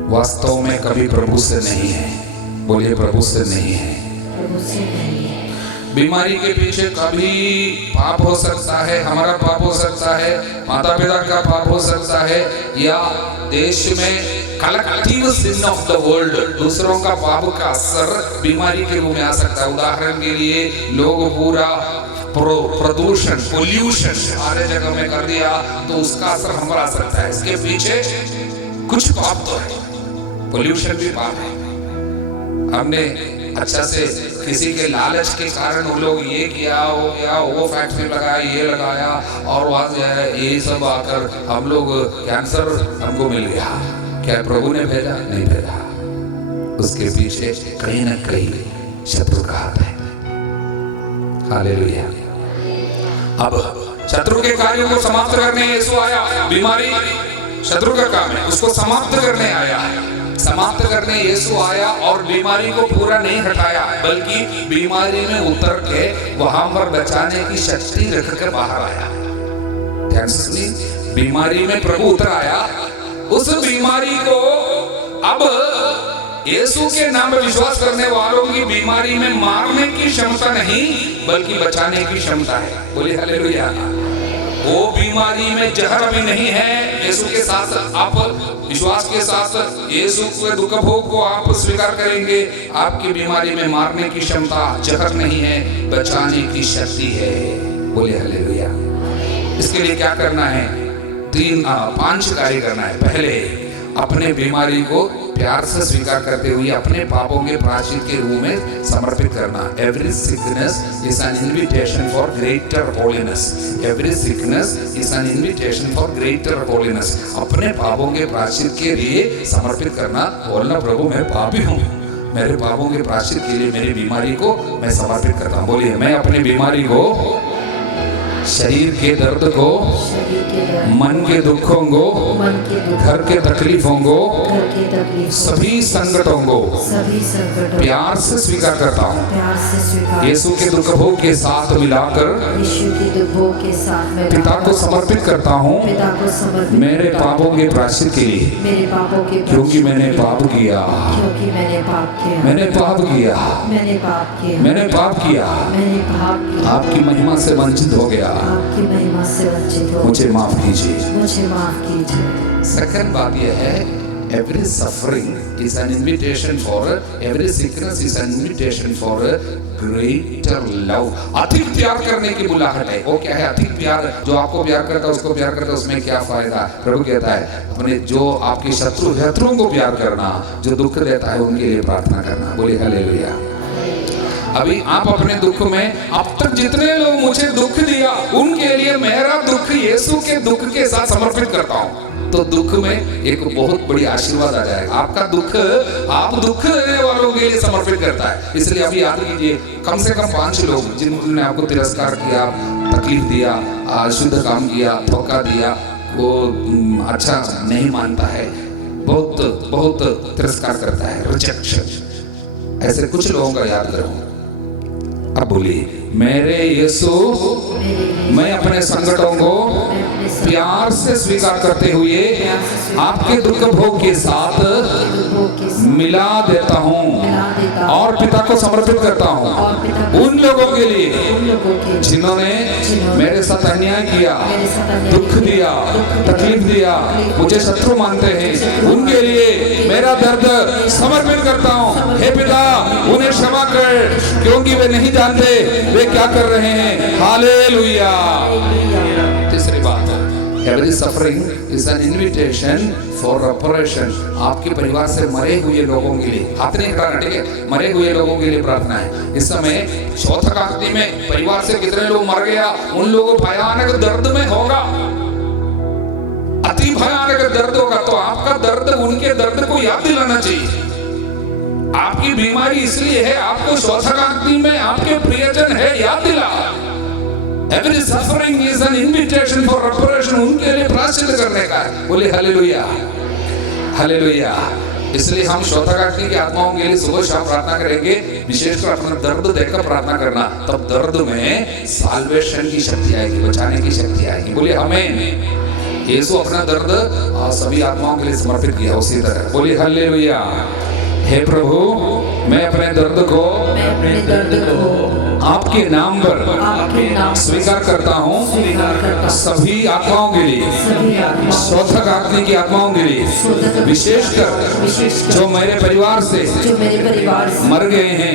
वास्तव में कभी प्रभु से नहीं है, बोलिए प्रभु से नहीं है, बीमारी के पीछे कभी पाप हो सकता है, हमारा पाप हो सकता है, माता पिता का पाप हो सकता है, या देश में collective sin of the world, दूसरों का पाप का असर बीमारी के रूप में आ सकता है। उदाहरण के लिए लोग पूरा प्रदूषण पोल्यूशन सारे जगह में कर दिया तो उसका असर हम पर आ सकता है। इसके पीछे कुछ पाप तो है, पोल्यूशन भी पाप है। हमने अच्छा से किसी के लालच के कारण वो लोग ये किया, वो किया, वो फैक्ट्री लगाया, ये लगाया, और वहां जो है ये सब आकर हम लोग कैंसर हमको मिल गया। क्या प्रभु ने भेजा? नहीं भेजा। उसके पीछे कहीं ना कहीं शत्रु का हाथ है। हालेलुया। अब शत्रु के कार्यों को समाप्त करने यीशु आया। बीमारी शत्रु का काम है, उसको समाप्त करने आया है। समाप्त करने यीशु आया और बीमारी को पूरा नहीं हटाया, बल्कि बीमारी में उतर के वहां पर बचाने की शक्ति रखकर बाहर आया। ध्यान से सुनिए, बीमारी में प्रभु उतर आया। उस बीमारी को अब यीशु के नाम पर विश्वास करने वालों की बीमारी में मारने की क्षमता नहीं, बल्कि बचाने की क्षमता है। बोलिए हालेलुया। वो बीमारी में जहर भी नहीं है, यीशु के साथ आप विश्वास के साथ यीशु के दुख भोग को आप स्वीकार करेंगे, आपकी बीमारी में मारने की क्षमता जहर नहीं है, बचाने की शक्ति है। बोले हालेलुया। इसके लिए क्या करना है? 5 कार्य करना है। पहले अपने बीमारी को प्यार से स्वीकार करते हुए अपने पापों के प्रायश्चित के रूप में समर्पित करना। Every sickness is an invitation for greater holiness. Every sickness is an invitation for greater holiness. अपने पापों के प्रायश्चित के लिए समर्पित करना, बोलना प्रभु मैं पापी हूँ, मेरे पापों के प्रायश्चित के लिए मेरी बीमारी को मैं समर्पित करता हूँ। बोलिए मैं अपनी बीमारी को, शरीर के दर्द को, मन के दुखों को, घर के तकलीफों को, सभी संकटों को प्यार से स्वीकार करता हूँ। यीशु के दुख भोग के साथ मिलाकर पिता को समर्पित करता हूँ मेरे पापों के प्रायश्चित के लिए, क्योंकि मैंने पाप किया, मैंने पाप किया, मैंने पाप किया, आपकी महिमा से वंचित हो गया, आपकी महिमा से वंचित हो, मुझे माफ कीजिए, मुझे माफ कीजिए। सेकंड बात यह है, every suffering is an invitation for, every sickness is an invitation for greater love। अधिक प्यार करने की बुलाहट है। वो क्या है? अधिक प्यार। जो आपको प्यार करता है उसको प्यार करता है, उसमें क्या फायदा? प्रभु कहता है अपने जो आपके शत्रुओं को प्यार करना, जो दुख देता है उनके लिए प्रार्थना करना। बोले हालेलुया। अभी आप अपने दुख में, अब तक जितने लोग मुझे दुख दिया उनके लिए मेरा दुख यीशु के दुख के साथ समर्पित करता हूँ, तो दुख में एक बहुत बड़ी आशीर्वाद आ जाएगा। आपका दुख आप दुख देने वालों के लिए समर्पित करता है। इसलिए अभी याद कीजिए, कम से कम 5 लोग जिन्होंने आपको तिरस्कार किया, तकलीफ दिया, अशुद्ध काम किया, धोखा दिया, वो अच्छा नहीं मानता है, बहुत तिरस्कार करता है, रिजेक्शन। ऐसे कुछ लोगों का याद करो। अब बोलिए मेरे यीशु, मैं अपने संकटों को प्यार से स्वीकार करते हुए आपके दुख भोग के साथ मिला देता हूँ और पिता को समर्पित करता हूँ उन लोगों के लिए जिन्होंने मेरे साथ अन्याय किया, दुख दिया, तकलीफ दिया, मुझे शत्रु मानते हैं, उनके लिए मेरा दर्द समर्पित करता हूँ। हे पिता उन्हें क्षमा कर, क्योंकि वे नहीं जानते वे क्या कर रहे हैं। हालेलुया। तीसरी बात, every suffering is an invitation for reparation। आपके परिवार से मरे हुए लोगों के लिए, हाथ नहीं कराना, ठीक है? मरे हुए लोगों के लिए प्रार्थना है। इस समय चौथा काकती में परिवार से कितने लोग मर गया, उन लोगों भयानक दर्द में होगा, अति भयानक दर्द होगा, तो आपका दर्द उनके दर्द को याद दिलाना चाहिए। आपकी बीमारी इसलिए है, आपको चौथा काकती में आपके प्रियजन है, याद दिला। Every suffering is an invitation for reparation। उनके लिए प्रायश्चित करने का है। बोले हालेलुया, हालेलुया। इसलिए हम शोधाकार्ती की आत्माओं के लिए सुबह शाम प्रार्थना करेंगे, विशेषकर अपना दर्द देखकर प्रार्थना करना, तब दर्द में साल्वेशन की शक्ति आएगी, बचाने की शक्ति आएगी। बोले आमीन। यीशु अपना दर्द सभी आत्माओं के लिए समर्पित किया उसी तरह। बोले हालेलुया। हे प्रभु मैं अपने दर्द को आपके नाम पर स्वीकार करता हूँ, सभी आत्माओं के लिए, शोधक आत्मा की आत्माओं के लिए, विशेषकर जो मेरे परिवार से मर गए हैं,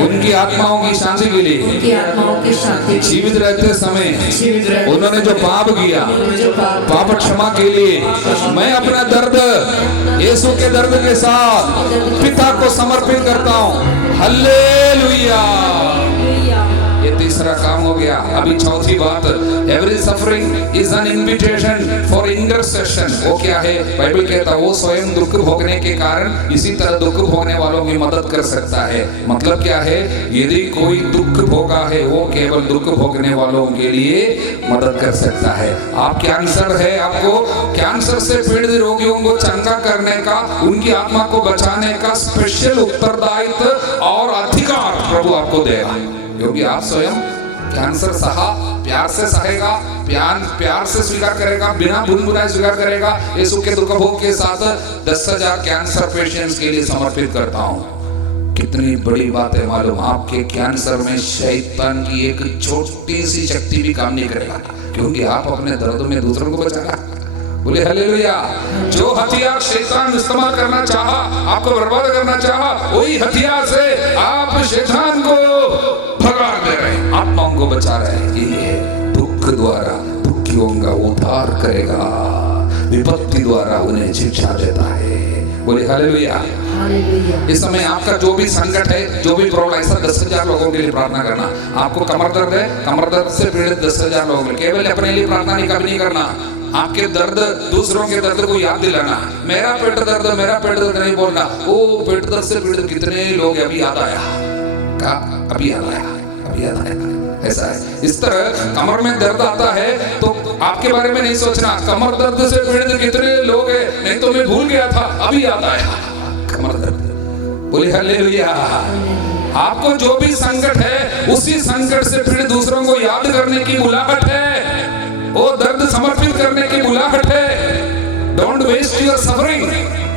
उनकी आत्माओं की शांति के लिए, जीवित रहते समय उन्होंने जो पाप किया, पाप क्षमा के लिए मैं अपना दर्द यीशु के दर्द के साथ पिता को समर्पित करता हूँ। हालेलुया। ये तीसरा काम हो गया। अभी चौथी बात, every suffering is an invitation for intercession. वो क्या है? बाइबल कहता है वो स्वयं दुख भोगने के कारण इसी तरह दुख भोगने वालों की मदद कर सकता है। मतलब क्या है? यदि कोई दुख भोगा है वो केवल दुख भोगने वालों के लिए मदद कर सकता है। आप कैंसर है, आपको कैंसर से पीड़ित रोगियों को चंगा करने का, उनकी आत्मा को बचाने का स्पेशल उत्तरदायित्व और अधिकार प्रभु आपको देगा, क्योंकि आप स्वयं कैंसर सहा, प्यार से सहेगा, प्यार से स्वीकार करेगा, बिना बुनबुनाए स्वीकार करेगा। यीशु के दुख भोग के साथ 10,000 कैंसर पेशेंट्स के लिए समर्पित करता हूँ। कितनी बड़ी बात है मालूम? आपके कैंसर में शैतान की एक छोटी सी शक्ति भी काम नहीं करेगा, क्योंकि आप अपने दर्द में दूसरों को बचाना। बोले हालेलुया। जो हथियार शैतान इस्तेमाल करना चाहा, आपको बर्बाद करना चाहा, वही हथियार से आप शैतान को भगा दे रहे हैं, आत्माओं को बचा रहे हैं। ये दुख द्वारा दुखियों का उद्धार करेगा, विपत्ति द्वारा उन्हें शिक्षा देता है। बोले हालेलुया। इस समय आपका जो भी संकट है, जो भी प्रॉब्लम, ऐसा 10,000 लोगों के लिए प्रार्थना करना। आपको कमर दर्द है, कमर दर्द से पीड़ित 10,000 लोगों के लिए, केवल अपने लिए प्रार्थना नहीं कभी नहीं करना। आपके दर्द, दूसरों के दर्द को याद दिलाना। मेरा पेट दर्द, मेरा पेट दर्द नहीं बोलना। ओ पेट दर्द से पीड़ित कितने लोग अभी याद आया, का अभी याद आया, अभी याद आया। ऐसा है, इस तरह कमर में दर्द आता है तो आपके बारे में नहीं सोचना, कमर दर्द से पीड़ित कितने लोग हैं, नहीं तो मैं भूल गया था, अभी याद आया कमर दर्द। बोले हालेलुया। आपको जो भी संकट है, उसी संकट से पीड़ित दूसरों को याद करने की बुलाहट है, वो दर्द समर्पित करने की बुलाहट है। Don't waste your suffering,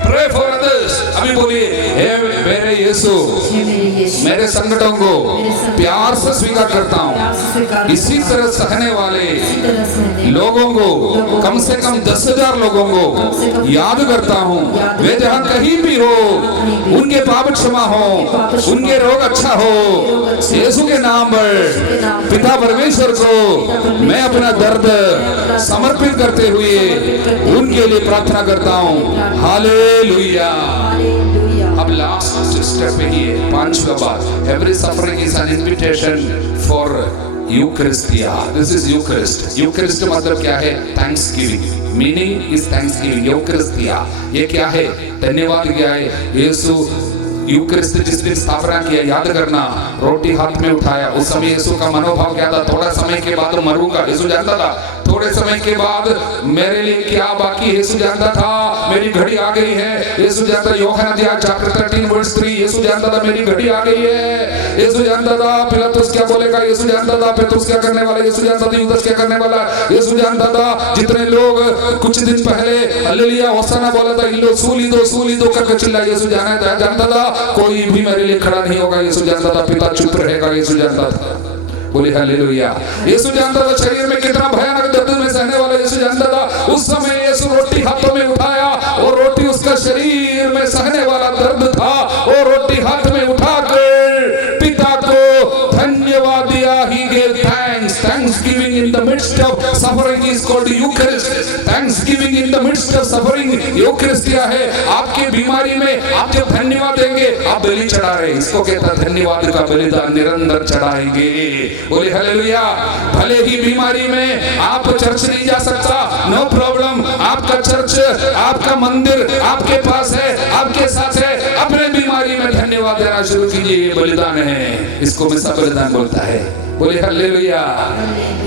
pray for others. अभी बोलिए, हे मेरे यीशु, मेरे संकटों को प्यार से स्वीकार करता हूँ। इसी तरह सहने वाले लोगों को, कम से कम 10,000 लोगों को याद करता हूँ। वे जहाँ कहीं भी हो, उनके पाप क्षमा हो, उनके रोग अच्छा हो। यीशु के नाम पर पिता परमेश्वर को मैं अपना दर्द समर्पित करते हुए उनके लिए प्रार्थना करता हूँ। हालेलुया। अब लास्ट स्टेप है, पांचवा बात, every suffering is an invitation for eucharistia. This is Eucharist. Eucharist मतलब क्या है? Thanksgiving. Meaning is thanksgiving. Eucharistia ये क्या है? धन्यवाद क्या है? यीशु यूकरिस्ट जिस दिन स्थापना किया, याद करना, रोटी हाथ में उठाया, उस समय यीशु का मनोभाव क्या था? थोड़ा समय के बाद मरूंगा, यीशु जानता था। थोड़े समय के बाद मेरे लिए क्या बाकी, यीशु जानता था। मेरी घड़ी आ गई है, यीशु जानता। यूहन्ना चैप्टर 13 वर्स 3, यीशु जानता था मेरी घड़ी आ गई है। यीशु जानता था पिलातुस क्या बोलेगा, यीशु जानता था पेतरुस क्या करने वाला, यीशु जानता था यूदास क्या करने वाला, यीशु जानता था। जितने लोग कुछ दिन पहले हालेलुया होसाना बोला था, इल्लो सूली दो करके चिल्लाया, यीशु जानता था कोई भी मेरे लिए खड़ा नहीं होगा। यीशु जानता था पिता चुप रहेगा, यीशु जानता था। बोले हालेलुया। यीशु जानता था शरीर में कितना भयानक दर्द में सहने वाला, यीशु जानता था। उस समय यीशु रोटी हाथों में उठाया और रोटी उसका शरीर में सहने वाला दर्द था, और रोटी हाथ में उठाकर पिता को धन्यवाद दिया। He gave thanks. Thanksgiving in the midst of suffering is called Eucharist. Thanksgiving in the midst of suffering यूकरिस्टिया है। आपकी बीमारी में आप जब धन्यवाद देंगे, आप बलि चढ़ा रहे, इसको कहता है धन्यवाद का बलिदान निरंतर चढ़ाएंगे। बोले हालेलुया। भले ही बीमारी में आप चर्च नहीं जा सकता, नो प्रॉब्लम। आपका चर्च, आपका मंदिर आपके पास है, आपके साथ है। अपने बीमारी में धन्यवाद देना शुरू कीजिए, ये बलिदान है, इसको मिसा बलिदान बोलता है। बोले हालेलुया।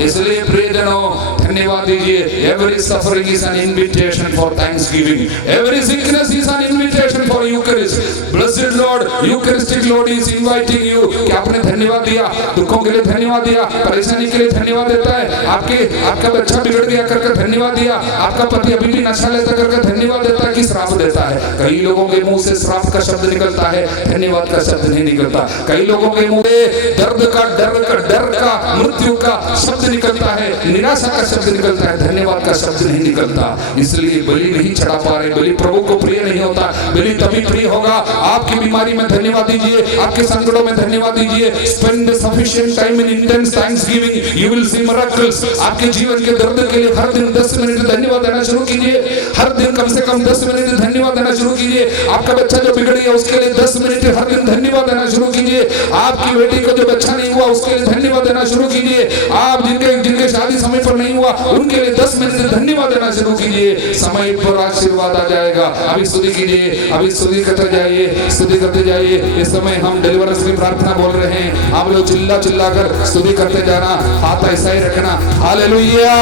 इसलिए प्रियजनों धन्यवाद दीजिए। Every suffering is an invitation for thanksgiving. Every sickness is an invitation for Eucharist. Blessed Lord, Eucharistic Lord is inviting you कि आपने धन्यवाद दिया, दुखों के लिए धन्यवाद दिया, परेशानी के लिए धन्यवाद देता है। आपका बच्चा बिगड़ गया करके धन्यवाद दिया, आपका पति अभी भी नशा लेता करके धन्यवाद देता है कि श्राप देता है। कई लोगों के मुंह से श्राप का शब्द निकलता है, धन्यवाद का शब्द नहीं निकलता। कई लोगों के मुंह से दर्द का, डर का, मृत्यु का शब्द निकलता है, निराशा का शब्द निकलता है, धन्यवाद का शब्द नहीं निकलता। इसलिए बलि नहीं चढ़ा पा रहे। बलि प्रभु को प्रिय नहीं होता। बलि तभी प्रिय होगा, आपकी बीमारी में धन्यवाद दीजिए, आपके संकटों में धन्यवाद दीजिए। Spend sufficient time in intense Thanksgiving, you will see miracles. आपके जीवन के दर्द के लिए हर दिन 10 मिनट धन्यवाद देना शुरू कीजिए। हर दिन कम से कम 10 मिनट धन्यवाद देना शुरू कीजिए। आपका बच्चा जो बिगड़ गया उसके लिए 10 मिनट हर दिन धन्यवाद देना शुरू कीजिए। आपकी बेटी को जो बच्चा नहीं हुआ उसके लिए धन्यवाद देना शुरू कीजिए। आप जिनके शादी समय पर नहीं हुआ उनके लिए 10 मिनट धन्यवाद देना शुरू कीजिए। समय पर आशीर्वाद आ जाएगा। अभी स्तुति कीजिए, अभी स्तुति करते जाइए, स्तुति करते जाइए। इस समय हम डिलीवरेंस की प्रार्थना बोल रहे हैं। आप लोग चिल्ला कर स्तुति करते जाना, हाथ ऐसा ही रखना। हालेलुया।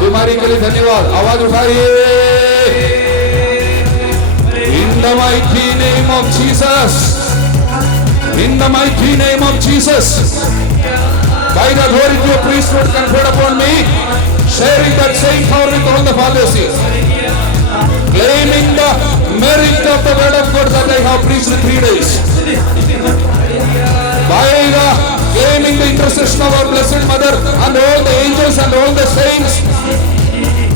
बीमारी के लिए धन्यवाद, आवाज उठाइए। In the mighty name of Jesus, in the mighty name of Jesus, by the authority of priesthood conferred upon me, sharing that same power with all the fathers here, claiming the merit of the word of God that I have preached in 3 days, by the claiming the intercession of our blessed mother and all the angels and all the saints,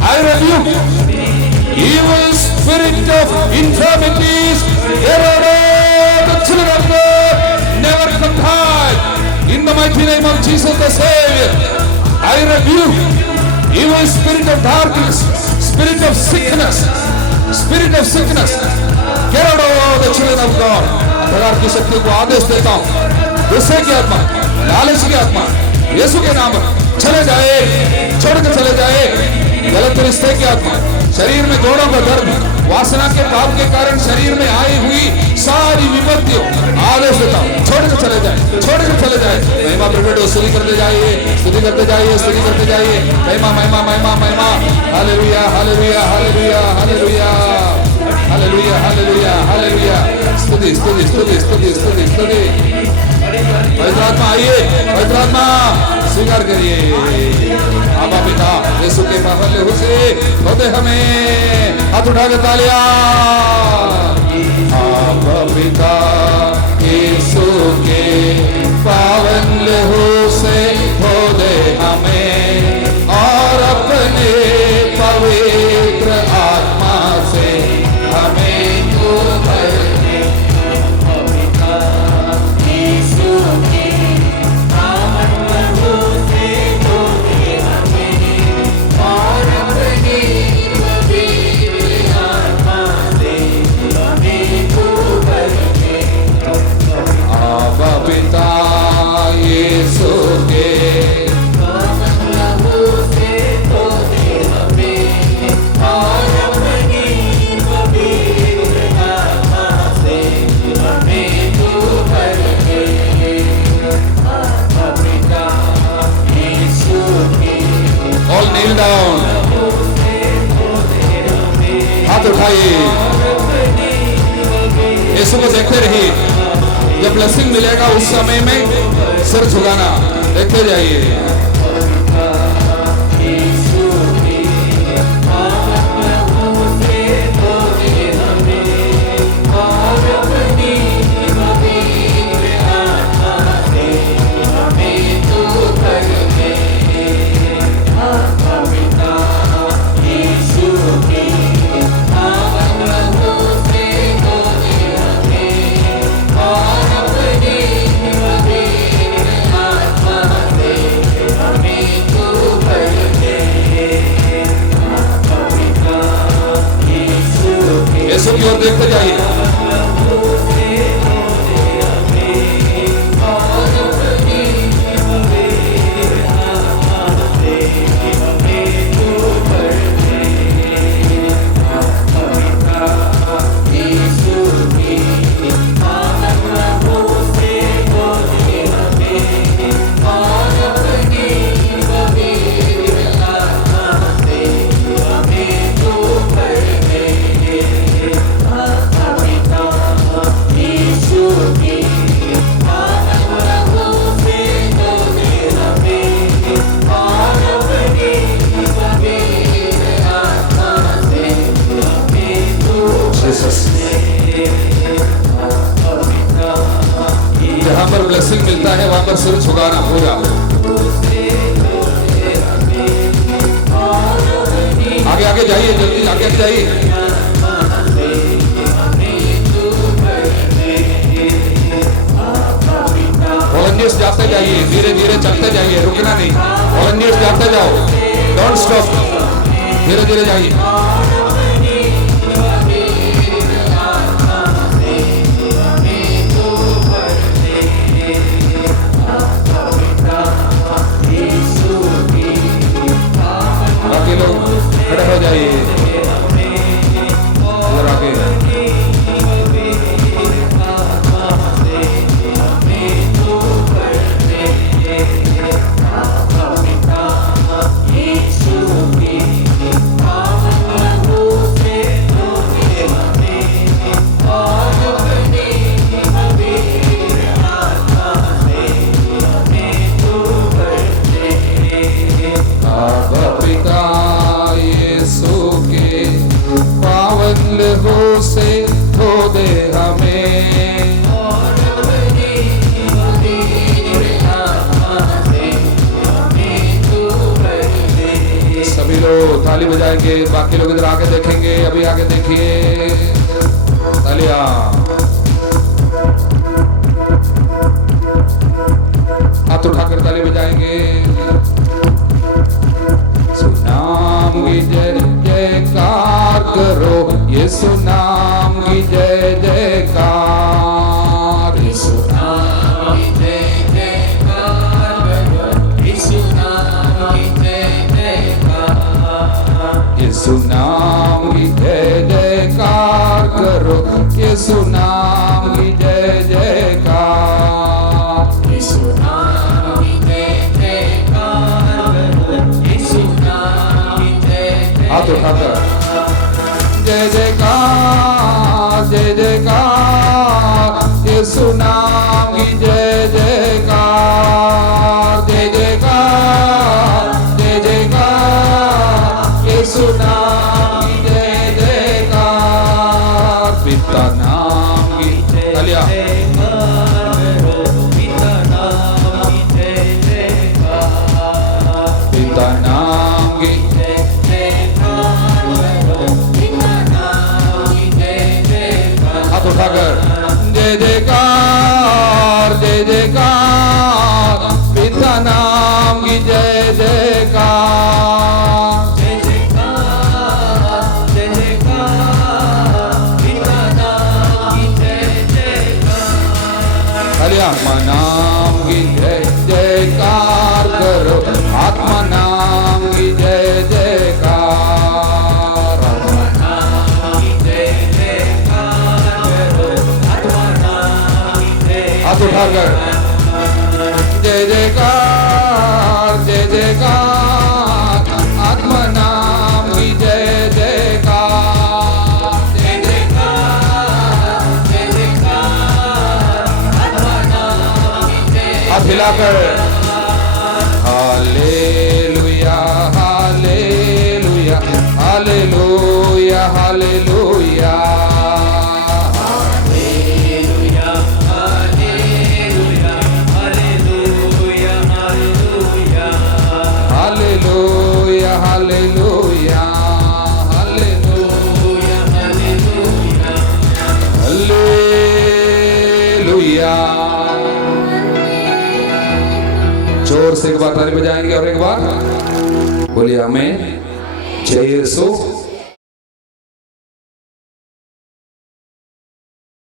I rebuke evil spirit of infirmities, the children of God never come high. In the mighty name of Jesus the Savior, I rebuke evil spirit of darkness, spirit of sickness, spirit of sickness. Get out of the children of God. अंधकार की शक्ति को आदेश देता हूँ, गुस्से की आत्मा, लालच की आत्मा, यीशु के नाम चले जाए, छोड़ के चले जाए। गलत रिश्ते की आत्मा, शरीर में जोड़ों का दर्द, वासना के पाप के कारण शरीर में आई हुई सारी विपत्तियों आदेश देता हूँ, छोड़ के चले जाए, छोड़ के चले जाए। महिमा प्रकट हो, स्तुति करते जाइए, स्तुति करते जाइए, स्तुति करते जाइए। महिमा महिमा महिमा महिमा, hallelujah hallelujah hallelujah hallelujah hallelujah hallelujah hallelujah. स्तुति स्तुति स्तुति स्तुति स्तुति स्तुति। पवित्र आत्मा आइए, पवित्र आत्मा स्वीकार करिए। आबा पिता यीशु के पावन लहू से धोते हमें, हाथ उठा के तालियां। आबा पिता यीशु के पावन लहू से धो दे हमें और अपने पवित्र आत्मा से हमें तू भर दे। यीशु के पावन लहू से धो दे हमें और अपने पवित्र आत्मा से हमें तू भर दे। आबा पिता यीशु के पावन लहू से धो दे हमें और अपनी पवित्र आत्मा से हमें तू भर दे। आबा पिता यीशु के All kneel down, हाथ उठाइए, यीशु को देखते रहिए। जब ब्लेसिंग मिलेगा उस समय में सिर झुकाना, देखते जाइए। यीशु की ओर देखते जाइए। जहाँ पर ब्लेसिंग मिलता है वहां पर सिर झुकाना पूरा। आगे आगे जाइए, जल्दी आगे आगे जाइए। वॉलंटियर्स जाते जाइए, धीरे धीरे चलते जाइए, रुकना नहीं। वॉलंटियर्स जाते जाओ, डोंट स्टॉप, धीरे धीरे जाइए। बाकी लोग खड़े हो जाइए, इधर आगे। बजाएंगे, बाकी लोग इधर आगे देखेंगे, अभी आगे देखिए, तालियां। हाथ उठाकर ताली बजाएंगे। सुनाम की जय जयकार करो, यीशु नाम की जय जयकार, यीशु नाम की जय जयकार करो, यीशु नाम की जय जयकार, यीशु नाम की जय जयकार करो, यीशु नाम की जय जयकार, यीशु नाम की जय जयकार करो, यीशु नाम की जय हाथ उठाकर जय जयकार जय जयकार, यीशु नाम की जय जयकार, जय जयकार जय जयकार, यीशु नाम की जय जयकार, पिता नाम की तालियां। पिता नाम की जय जयकार, पिता नाम की जय जयकार करो, पिता नाम की जय जयकार, हाथ उठाकर जय जयकार जय जयकार, पिता नाम की जय जयकार, जय जयकार, जय जयकार, पिता नाम की जय जयकार, आत्मा नाम की जय जयकार करो, आत्मा नाम की जय जयकार, आत्मा नाम की जय जयकार करो, आत्मा नाम की जय हाथ उठाकर जय जयकार जय जयकार, आत्मा नाम की जय जयकार, जय जयकार, जय जयकार, आत्मा नाम की जय हाथ हिलाकर hallelujah hallelujah hallelujah hallelujah, hallelujah, hallelujah, hallelujah, hallelujah, hallelujah hallelujah hallelujah hallelujah, hallelujah. जोर से एक बार ताली बजाएंगे और एक बार बोलिए हमें जय यीशु